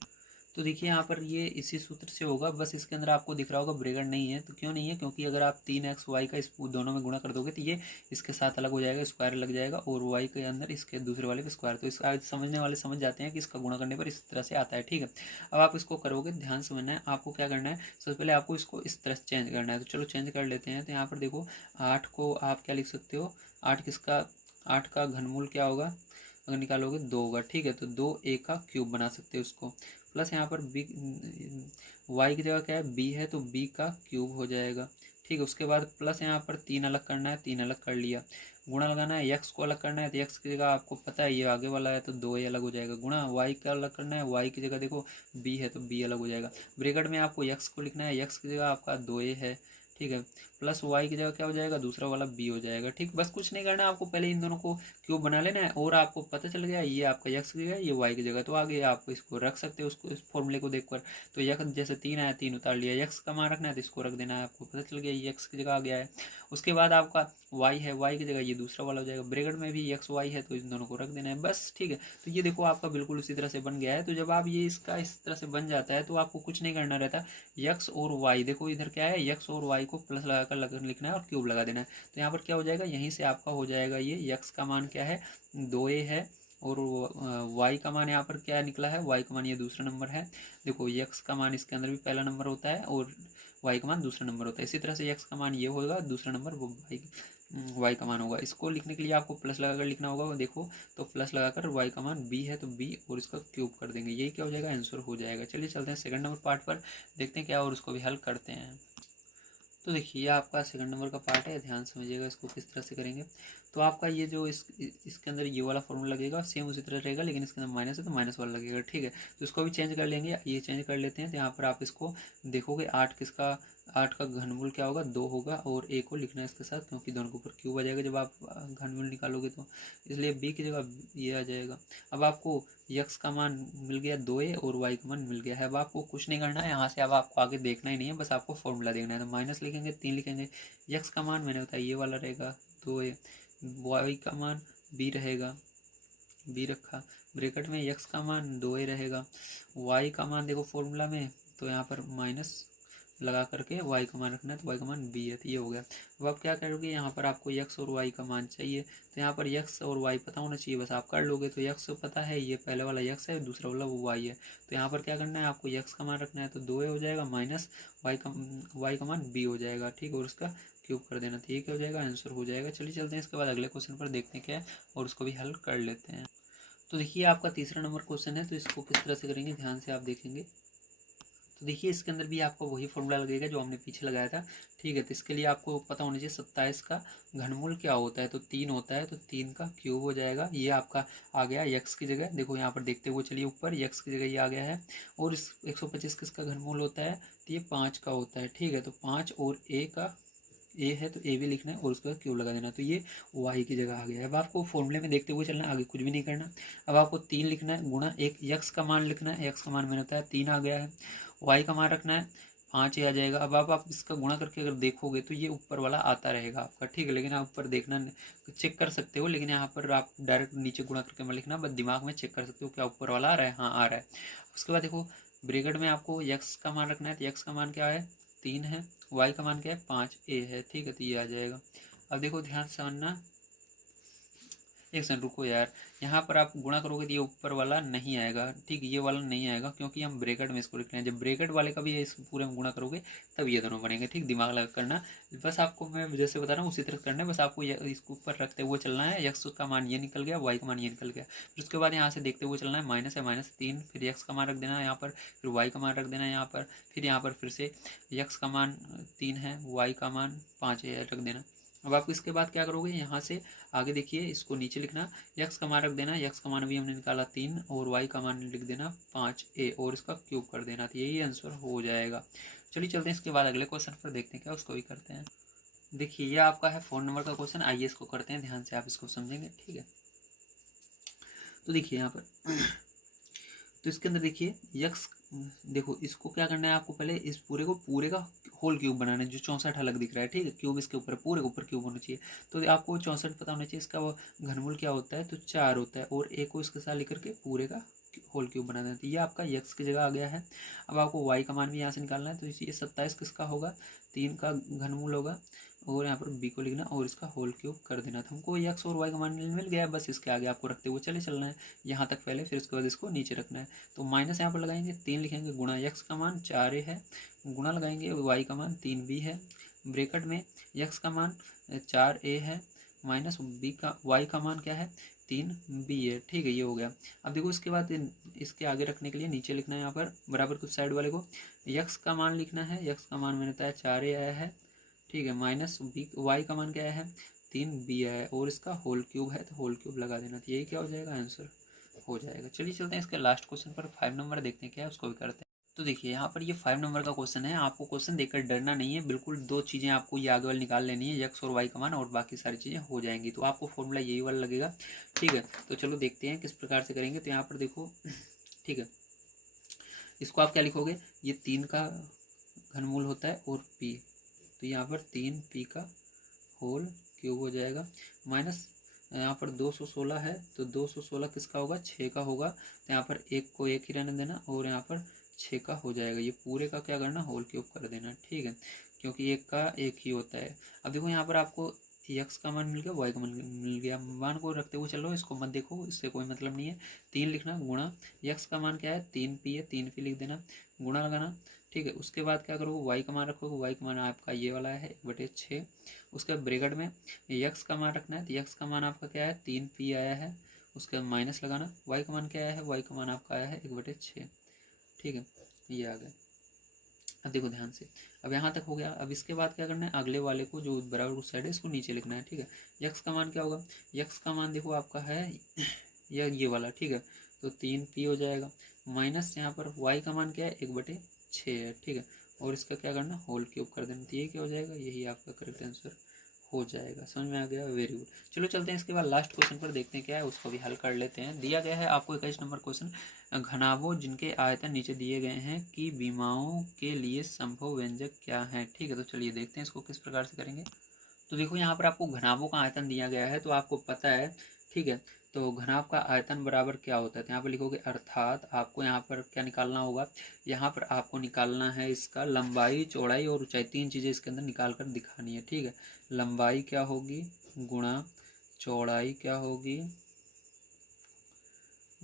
तो देखिए यहाँ पर ये इसी सूत्र से होगा, बस इसके अंदर आपको दिख रहा होगा ब्रैकेट नहीं है। तो क्यों नहीं है, क्योंकि अगर आप 3xy का इस दोनों में गुणा कर दोगे तो ये इसके साथ अलग हो जाएगा, स्क्वायर लग जाएगा, और y के अंदर इसके दूसरे वाले का स्क्वायर। तो इसका समझने वाले समझ जाते हैं कि इसका गुणा करने पर इस तरह से आता है। ठीक है, अब आप इसको करोगे, ध्यान समझना है, आपको क्या करना है, सबसे पहले आपको इसको इस तरह से चेंज करना है। तो चलो चेंज कर लेते हैं। तो यहाँ पर देखो 8 को आप क्या लिख सकते हो, 8 किसका, 8 का घनमूल क्या होगा, अगर निकालोगे 2 होगा। ठीक है, तो 2a का क्यूब बना सकते हो उसको, प्लस यहाँ पर b, y की जगह क्या है, b है, तो b का क्यूब हो जाएगा। ठीक है, उसके बाद प्लस यहाँ पर 3 अलग करना है, 3 अलग कर लिया, गुणा लगाना है, x को अलग करना है, तो x की जगह आपको पता है ये आगे वाला है तो 2a अलग हो जाएगा, गुणा y का अलग करना है, y की जगह देखो b है तो b अलग हो जाएगा, ब्रैकेट में आपको x को लिखना है, x की जगह आपका 2a है। ठीक है, प्लस y की जगह क्या हो जाएगा, दूसरा वाला b हो जाएगा। ठीक, बस कुछ नहीं करना, आपको पहले इन दोनों को क्यूब बना लेना है, और आपको पता चल गया ये आपका x की जगह, ये y की जगह, तो आगे आप इसको रख सकते हो उसको, इस फॉर्मूले को देखकर। तो x जैसे 3 आया, 3 उतार लिया, x का मान रखना है तो इसको रख देना है, आपको पता चल गया ये x की जगह आ गया है। उसके बाद आपका y है, y की जगह ये दूसरा वाला हो जाएगा, ब्रैकेट में भी x y है तो इन दोनों को रख देना है, बस। ठीक है, तो ये देखो आपका बिल्कुल उसी तरह से बन गया है। तो जब आप ये इसका इस तरह से बन जाता है तो आपको कुछ नहीं करना रहता, x और y, देखो इधर क्या है, x और y को प्लस लगाकर लिखना है और क्यूब लगा देना है। तो यहाँ पर क्या हो जाएगा, यहीं से आपका हो जाएगा, ये x का मान क्या है, 2a है, और y का मान यहाँ पर क्या निकला है, y का मान ये दूसरा नंबर है। देखो x का मान इसके अंदर भी पहला नंबर होता है और y का मान दूसरा नंबर होता है, इसी तरह से x का मान ये होगा, दूसरा नंबर वो y का मान होगा। इसको लिखने के लिए आपको प्लस लगाकर लिखना होगा, देखो तो प्लस लगाकर y का मान b है तो b और इसका क्यूब कर देंगे, यही क्या हो जाएगा, आंसर हो जाएगा। चलिए चलते हैं सेकंड नंबर पार्ट पर, देखते हैं क्या, और उसको भी हल करते हैं। तो देखिए ये आपका सेकंड नंबर का पार्ट है, ध्यान समझिएगा इसको किस तरह से करेंगे। तो आपका ये जो इसके अंदर ये वाला फॉर्मूला लगेगा, सेम उसी तरह रहेगा, लेकिन इसके अंदर माइनस है तो माइनस वाला लगेगा। ठीक है, तो इसको भी चेंज कर लेंगे, ये चेंज कर लेते हैं। तो यहाँ पर आप इसको देखोगे 8 का घनमूल क्या होगा, 2 होगा, और a को लिखना है इसके साथ, क्योंकि दोनों के ऊपर क्यूब आ जाएगा जब आप घनमूल निकालोगे, तो इसलिए b की जगह ये आ जाएगा। अब आपको x का मान मिल गया 2a और y का मान मिल गया है। अब आपको कुछ नहीं करना है यहाँ से, अब आपको आगे देखना ही नहीं है, बस आपको फॉर्मूला देखना है। तो माइनस लिखेंगे, 3 लिखेंगे, x का मान मैंने बताया ये वाला रहेगा 2a, y का मान b रहेगा, b रखा, ब्रैकेट में x का मान 2a रहेगा, y का मान देखो फॉर्मूला में, तो यहाँ पर माइनस लगा करके y का मान रखना है, तो y का मान b है, तो ये हो गया। अब आप क्या करोगे, यहाँ पर आपको x और y का मान चाहिए, तो यहाँ पर x और y पता होना चाहिए, बस आप कर लोगे। तो x पता है, ये पहले वाला x है, दूसरा वाला वो y है, तो यहाँ पर क्या करना है, आपको x का मान रखना है, तो 2a हो जाएगा, माइनस y का मान b हो जाएगा। ठीक, और उसका क्यूब कर देना, तो ये क्या हो जाएगा, आंसर हो जाएगा। चलिए चलते हैं इसके बाद अगले क्वेश्चन पर, देखते हैं क्या है, और उसको भी हल कर लेते हैं। तो देखिए आपका तीसरा नंबर क्वेश्चन है, तो इसको किस तरह से करेंगे, ध्यान से आप देखेंगे। तो देखिए इसके अंदर भी आपको वही फॉर्मूला लगेगा जो हमने पीछे लगाया था, ठीक है। तो इसके लिए आपको पता होना चाहिए 27 का घनमूल क्या होता है, तो 3 होता है, तो 3 का क्यूब हो जाएगा। ये आपका आ गया यक्स की जगह, देखो यहाँ पर देखते हुए चलिए ऊपर यक्स की जगह ये आ गया है। और इस 125 किसका घनमूल होता है, तो ये 5 का होता है, ठीक है। तो 5 और ए का ए है तो ए भी लिखना है और उसके बाद क्यूब लगा देना, तो ये वाई की जगह आ गया है। अब आपको फॉर्मूले में देखते हुए चलना है, आगे कुछ भी नहीं करना। अब आपको 3 लिखना है गुणा एक यक्स का मान लिखना है, यक्स का मान मैंने बताया 3 आ गया है। वाई का मान रखना है 5 आ जाएगा। अब आप इसका गुणा करके अगर देखोगे तो ये ऊपर वाला आता रहेगा आपका, ठीक है। लेकिन आप ऊपर देखना चेक कर सकते हो, लेकिन यहाँ पर आप डायरेक्ट नीचे गुणा करके मत लिखना, बस दिमाग में चेक कर सकते हो क्या ऊपर वाला आ रहा है, हाँ आ रहा है। उसके बाद देखो ब्रैकेट में आपको यक्स का मान रखना है, तो यक्स का मान क्या है 3 है, वाई का मान क्या है 5 ए है, ठीक है। तो ये आ जाएगा। अब देखो ध्यान से समझना, एक सेकंड रुको यार, यहाँ पर आप गुणा करोगे तो ये ऊपर वाला नहीं आएगा, ठीक, ये वाला नहीं आएगा क्योंकि हम ब्रैकेट में इसको लिख रहे हैं। जब ब्रैकेट वाले का भी इस पूरे में गुणा करोगे तब ये दोनों बनेंगे, ठीक, दिमाग लगा करना। बस आपको मैं जैसे बता रहा हूँ उसी तरह करना है, बस आपको इसको ऊपर रखते हुए चलना है। यक्स का मान ये निकल गया, वाई का मान ये निकल गया, फिर उसके बाद यहाँ से देखते हुए चलना है, माइनस है -3, फिर यक्स का मान रख देना है यहाँ पर, फिर वाई का मान रख देना है यहाँ पर, फिर यहाँ पर फिर से यक्स का मान 3 है, वाई का मान 5 है, रख देना। अब आप इसके बाद क्या करोगे, यहाँ से आगे देखिए इसको नीचे लिखना, यक्स का मान रख देना, यक्स का मान भी हमने निकाला 3 और वाई का मान लिख देना 5 ए और इसका क्यूब कर देना, तो यही आंसर हो जाएगा। चलिए चलते हैं इसके बाद अगले क्वेश्चन पर, देखते हैं क्या उसको भी करते हैं। देखिए ये आपका है 4 नंबर का क्वेश्चन, आइए इसको करते हैं, ध्यान से आप इसको समझेंगे, ठीक है। तो देखिए यहाँ पर तो इसके अंदर देखिए यक्स, देखो इसको क्या करना है आपको, पहले इस पूरे का होल क्यूब बनाना है, जो 64 अलग दिख रहा है, ठीक है। क्यूब इसके ऊपर पूरे ऊपर क्यूब होना चाहिए, तो आपको 64 पता होना चाहिए। इसका वो घनमूल क्या होता है, तो 4 होता है, और एक को इसके साथ लेकर के पूरे का होल क्यूब बना देना, तो ये आपका यक्स की जगह आ गया है। अब आपको वाई का मान भी यहाँ से निकालना है, तो ये 27 किसका होगा, 3 का घनमूल होगा, और यहाँ पर बी को लिखना और इसका होल क्यूब कर देना था। हमको यक्स और वाई का मान मिल गया है, बस इसके आगे आपको रखते हुए चले चलना है यहाँ तक पहले, फिर उसके बाद इसको नीचे रखना है। तो माइनस यहाँ पर लगाएंगे, 3 लिखेंगे, गुणा यक्स का मान 4 है, गुणा लगाएंगे वाई का मान 3 बी है, ब्रैकेट में यक्स का मान 4 ए है, माइनस बी का वाई का मान क्या है 3 बी है, ठीक है। ये हो गया। अब देखो इसके बाद इसके आगे रखने के लिए नीचे लिखना है यहाँ पर बराबर कुछ साइड वाले को, यक्स का मान लिखना है, यक्स का मान मैंने बताया 4 ए आया है, ठीक है, माइनस बी वाई का मान क्या है 3 बी है, और इसका होल क्यूब है, तो होल क्यूब लगा देना, तो यही क्या हो जाएगा आंसर हो जाएगा। चलिए चलते हैं इसके लास्ट क्वेश्चन पर, 5 नंबर देखते हैं क्या है, उसको भी करते हैं। तो देखिए यहाँ पर ये 5 नंबर का क्वेश्चन है, आपको क्वेश्चन देखकर डरना नहीं है, बिल्कुल 2 चीज़ें आपको ये आगे वाली निकाल लेनी है, यक्स और वाई का मान, और बाकी सारी चीज़ें हो जाएंगी। तो आपको फॉर्मूला यही वाला लगेगा, ठीक है। तो चलो देखते हैं किस प्रकार से करेंगे। तो यहाँ पर देखो, ठीक है, इसको आप क्या लिखोगे, ये 3 का घनमूल होता है और पी, तो यहाँ पर 3 पी का होल क्यूब हो जाएगा, माइनस यहाँ पर 216 है, तो 216 किसका होगा 6 का होगा, तो यहाँ पर एक को एक ही रहने देना, और यहाँ पर 6 का हो जाएगा, ये पूरे का क्या करना होल क्यूब कर देना, ठीक है, क्योंकि एक का एक ही होता है। अब देखो यहाँ पर आपको यक्स का मान मिल गया, वाई का मान मिल गया, मान को रखते हुए चलो, इसको मत देखो, इससे कोई मतलब नहीं है। 3 लिखना गुणा यक्स का मान क्या है 3 पी है, 3 पी लिख देना, गुणा लगाना, ठीक है। उसके बाद क्या करोगे, वाई का मान रखोगे, वाई का मान आपका ये वाला है 1/6। उसके बाद ब्रैकेट में यक्स का मान रखना है, तो यक्स का मान आपका क्या है 3 पी आया है, उसके बाद माइनस लगाना, वाई का मान क्या आया है, वाई का मान आपका आया है 1/6, ठीक है, ये आ गया। अब देखो ध्यान से, अब यहाँ तक हो गया। अब इसके बाद क्या करना है, अगले वाले को जो बराबर उस साइड है इसको नीचे लिखना है, ठीक है। यक्स का मान क्या होगा, यक्स का मान देखो आपका है ये वाला, ठीक है, तो 3 पी हो जाएगा, माइनस यहाँ पर वाई का मान क्या है 1/6 है, ठीक है, और इसका क्या करना होल क्यूब कर देना, तो ये क्या हो जाएगा, यही आपका करेक्ट आंसर हो जाएगा। समझ में आ गया, वेरी गुड। चलो चलते हैं इसके बाद लास्ट क्वेश्चन पर, देखते हैं क्या है, उसको भी हल कर लेते हैं। दिया गया है आपको 21 नंबर क्वेश्चन, घनाभों जिनके आयतन नीचे दिए गए हैं कि विमाओं के लिए संभव व्यंजक क्या है, ठीक है। तो चलिए देखते हैं इसको किस प्रकार से करेंगे। तो देखो यहाँ पर आपको घनाभों का आयतन दिया गया है, तो आपको पता है, ठीक है, तो घनाभ का आयतन बराबर क्या होता है, तो यहाँ पर लिखोगे, अर्थात आपको यहाँ पर क्या निकालना होगा, यहाँ पर आपको निकालना है इसका लंबाई चौड़ाई और ऊंचाई, 3 चीज़ें इसके अंदर निकाल कर दिखानी है, ठीक है। लंबाई क्या होगी गुणा चौड़ाई क्या होगी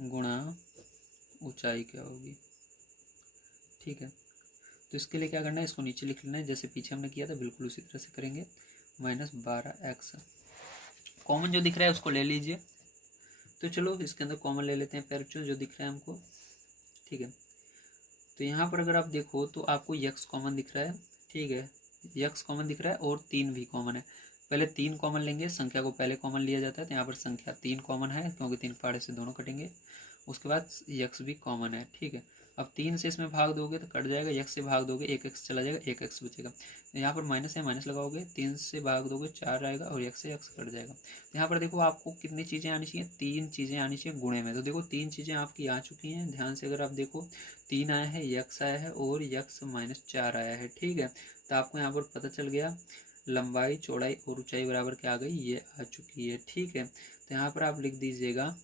गुणा ऊंचाई क्या होगी, ठीक है। तो इसके लिए क्या करना है, इसको नीचे लिख लेना है, जैसे पीछे हमने किया था बिल्कुल उसी तरह से करेंगे। -12x कॉमन जो दिख रहा है उसको ले लीजिए, तो चलो इसके अंदर कॉमन ले लेते हैं, पैर जो दिख रहा है हमको, ठीक है। तो यहाँ पर अगर आप देखो तो आपको यक्स कॉमन दिख रहा है, ठीक है, यक्स कॉमन दिख रहा है और 3 भी कॉमन है। पहले 3 कॉमन लेंगे, संख्या को पहले कॉमन लिया जाता है, तो यहाँ पर संख्या 3 कॉमन है क्योंकि 3 पहाड़े से दोनों कटेंगे। उसके बाद यक्स भी कॉमन है, ठीक है। अब 3 से इसमें भाग दोगे तो कट जाएगा, यक्स से भाग दोगे एक एक्स चला जाएगा, एक एक्स बचेगा। तो यहाँ पर माइनस है, माइनस लगाओगे, 3 से भाग दोगे 4 आएगा और यक्स से यक्स कट जाएगा। तो यहाँ पर देखो आपको कितनी चीज़ें आनी चाहिए, 3 चीज़ें आनी चाहिए गुणे में। तो देखो 3 चीज़ें आपकी आ चुकी हैं, ध्यान से अगर आप देखो 3 आया है, यक्स आया है और यक्स -4 आया है, ठीक है। तो आपको यहाँ पर पता चल गया लंबाई चौड़ाई और ऊंचाई बराबर क्या आ गई, ये आ चुकी है, ठीक है। तो यहाँ पर आप लिख दीजिएगा,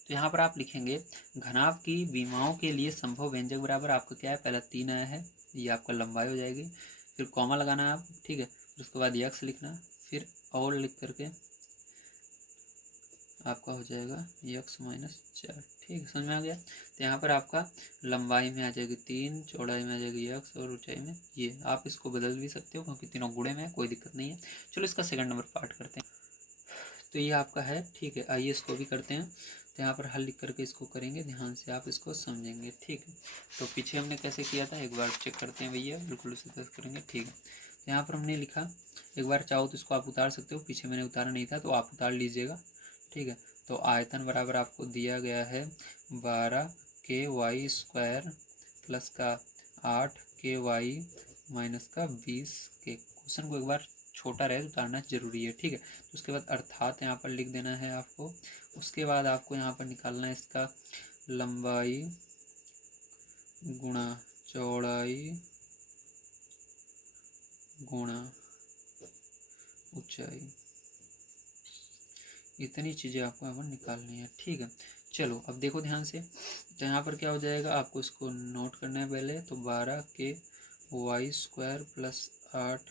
तो यहाँ पर आप लिखेंगे घनाभ की विमाओं के लिए संभव व्यंजक बराबर आपका क्या है, पहला 3 आया है, ये आपका लंबाई हो जाएगी, फिर कॉमा लगाना है आप, ठीक है, फिर उसके बाद यक्स लिखना, फिर और लिख करके आपका हो जाएगा यक्स -4, ठीक है, समझ में आ गया। तो यहाँ पर आपका लंबाई में आ जाएगी 3, चौड़ाई में आ जाएगी यक्स और ऊंचाई में ये। आप इसको बदल भी सकते हो क्योंकि तीनों गुणे में है, कोई दिक्कत नहीं है। चलो इसका सेकंड नंबर पार्ट करते हैं। तो ये आपका है, ठीक है, आइए इसको भी करते हैं। तो यहाँ पर हल लिख करके इसको करेंगे, ध्यान से आप इसको समझेंगे, ठीक है। तो पीछे हमने कैसे किया था एक बार चेक करते हैं भैया, बिल्कुल उसी तरह करेंगे, ठीक है। तो यहाँ पर हमने लिखा, एक बार चाहो तो इसको आप उतार सकते हो, पीछे मैंने उतारा नहीं था तो आप उतार लीजिएगा, ठीक है। तो आयतन बराबर आपको दिया गया है 12 प्लस का 8 माइनस का 20। क्वेश्चन को एक बार छोटा रहे तो उतारना जरूरी है, ठीक है। तो उसके बाद अर्थात यहाँ पर लिख देना है आपको। उसके बाद आपको यहाँ पर निकालना है इसका लंबाई गुणा चौड़ाई गुणा ऊंचाई, इतनी चीज़ें आपको यहाँ पर निकालनी है, ठीक है। चलो अब देखो ध्यान से, तो यहाँ पर क्या हो जाएगा, आपको इसको नोट करना है पहले। तो 12 प्लस 8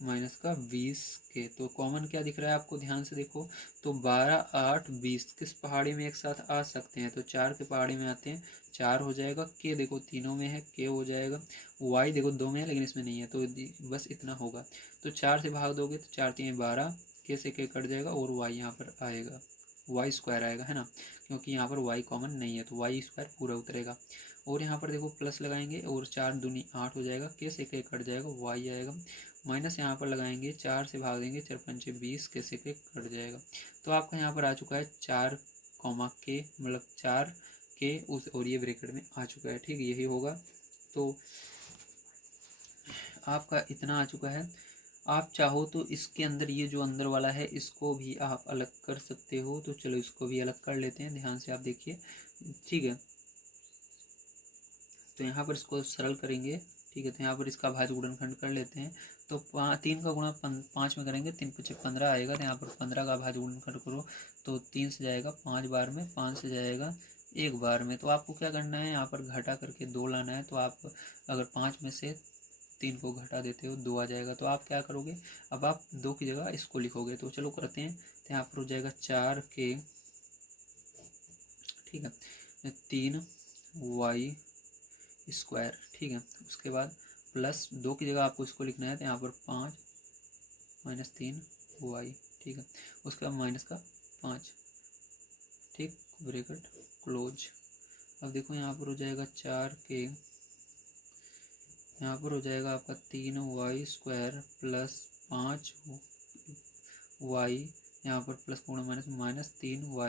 माइनस का 20। तो कॉमन क्या दिख रहा है आपको, ध्यान से देखो। तो 12, 8, 20 किस पहाड़ी में एक साथ आ सकते हैं, तो 4 के पहाड़ी में आते हैं, 4 हो जाएगा। के देखो तीनों में है, के हो जाएगा। वाई देखो 2 में है लेकिन इसमें नहीं है, तो बस इतना होगा। तो 4 से भाग दोगे तो 4 3 12, के से के कट जाएगा और वाई यहाँ पर आएगा, वाई स्क्वायर आएगा, है ना, क्योंकि यहाँ पर वाई कॉमन नहीं है तो वाई स्क्वायर पूरा उतरेगा। और यहाँ पर देखो प्लस लगाएंगे और 4 दूनी 8 हो जाएगा, के से के कट जाएगा, वाई आएगा। माइनस यहाँ पर लगाएंगे, 4 से भाग देंगे, 4 पंचे 20, के से के कट जाएगा। तो आपका यहाँ पर आ चुका है 4 के, मतलब 4 के उस, और ये ब्रैकेट में आ चुका है, ठीक, यही होगा। तो आपका इतना आ चुका है। आप चाहो तो इसके अंदर ये जो अंदर वाला है इसको भी आप अलग कर सकते हो, तो चलो इसको भी अलग कर लेते हैं, ध्यान से आप देखिए, ठीक है। तो यहाँ पर इसको सरल करेंगे, ठीक है। तो यहाँ पर इसका भाज्य गुणनखंड कर लेते हैं। तो 3 का गुणा 5 में करेंगे, 3 × 5 = 15 आएगा। तो यहाँ पर 15 का भाज्य गुणनखंड करो तो 3 से जाएगा 5 बार में, 5 से जाएगा 1 बार में। तो आपको क्या करना है, यहाँ पर घटा करके 2 लाना है। तो आप अगर 5 में से 3 को घटा देते हो 2 आ जाएगा। तो आप क्या करोगे, अब आप 2 की जगह इसको लिखोगे। तो चलो करते हैं। तो यहाँ पर हो जाएगा 4 के, ठीक है, 3y², ठीक है। उसके बाद प्लस 2 की जगह आपको इसको लिखना है। तो यहाँ पर 5 - 3y, ठीक है। उसके बाद माइनस का 5, ठीक, ब्रैकेट क्लोज। अब देखो यहाँ पर हो जाएगा 4 के, यहाँ पर हो जाएगा आपका 3y² प्लस 5y, यहाँ पर प्लस का गुणा माइनस -3y का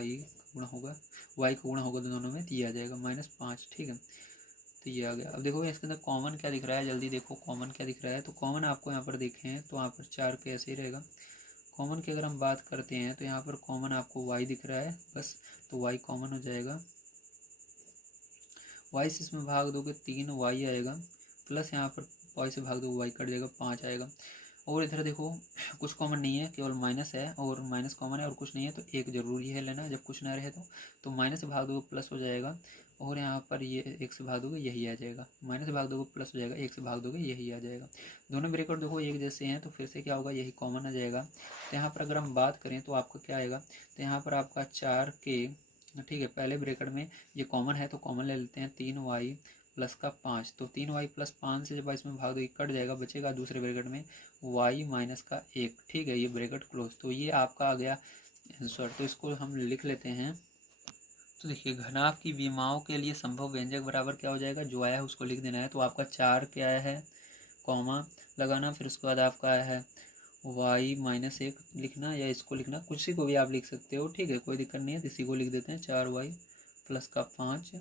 गुणा होगा, y का गुणा होगा दोनों में, तो ये आ जाएगा -5, ठीक है। तो ये आ गया। अब देखो इसके अंदर कॉमन क्या दिख रहा है, जल्दी देखो कॉमन क्या दिख रहा है। तो कॉमन आपको यहाँ पर देखें तो यहाँ पर 4 के ऐसे ही रहेगा। कॉमन की अगर हम बात करते हैं तो यहाँ पर कॉमन आपको y दिख रहा है बस, तो y कॉमन हो जाएगा। y से इसमें भाग दोगे 3y आएगा, प्लस यहाँ पर y से भाग दो y कट जाएगा, 5 आएगा। और इधर देखो कुछ कॉमन नहीं है, केवल माइनस है और माइनस कॉमन है और कुछ नहीं है, तो एक जरूरी है लेना जब कुछ ना रहे। तो माइनस से भाग दोगे प्लस हो जाएगा, और यहाँ पर ये 1 से भाग दोगे यही आ जाएगा, माइनस से भाग दोगे प्लस हो जाएगा, 1 से भाग दोगे यही आ जाएगा। दोनों ब्रैकेट देखो एक जैसे हैं, तो फिर से क्या होगा, यही कॉमन आ जाएगा। तो यहाँ पर अगर हम बात करें तो आपका क्या आएगा, तो यहाँ पर आपका 4 के, ठीक है, पहले ब्रैकेट में ये कॉमन है तो कॉमन ले लेते हैं, 3y प्लस का 5। तो 3y प्लस 5 से जब इसमें भाग दो कट जाएगा, बचेगा दूसरे ब्रैकेट में y माइनस का 1, ठीक है, ये ब्रैकेट क्लोज। तो ये आपका आ गया आंसर। तो इसको हम लिख लेते हैं। तो देखिए घनाभ की विमाओं के लिए संभव व्यंजक बराबर क्या हो जाएगा, जो आया है उसको लिख देना है। तो आपका 4 क्या है, कॉमा लगाना, फिर उसके बाद आपका आया है y-1 लिखना, या इसको लिखना, किसी को भी आप लिख सकते हो, ठीक है, कोई दिक्कत नहीं है। इसी को लिख देते हैं 4y प्लस का 5,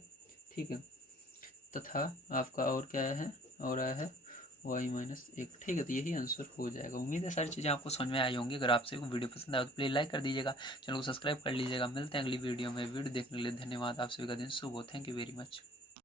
ठीक है, तथा आपका और क्या आया है, और आया है y-1, ठीक है। तो यही आंसर हो जाएगा। उम्मीद है सारी चीज़ें आपको समझ में आई होंगी। अगर आपसे वीडियो पसंद आए तो प्लीज़ लाइक कर दीजिएगा, चैनल को सब्सक्राइब कर लीजिएगा। मिलते हैं अगली वीडियो में। वीडियो देखने के लिए धन्यवाद। आप सभी का दिन शुभ हो। Thank you very much.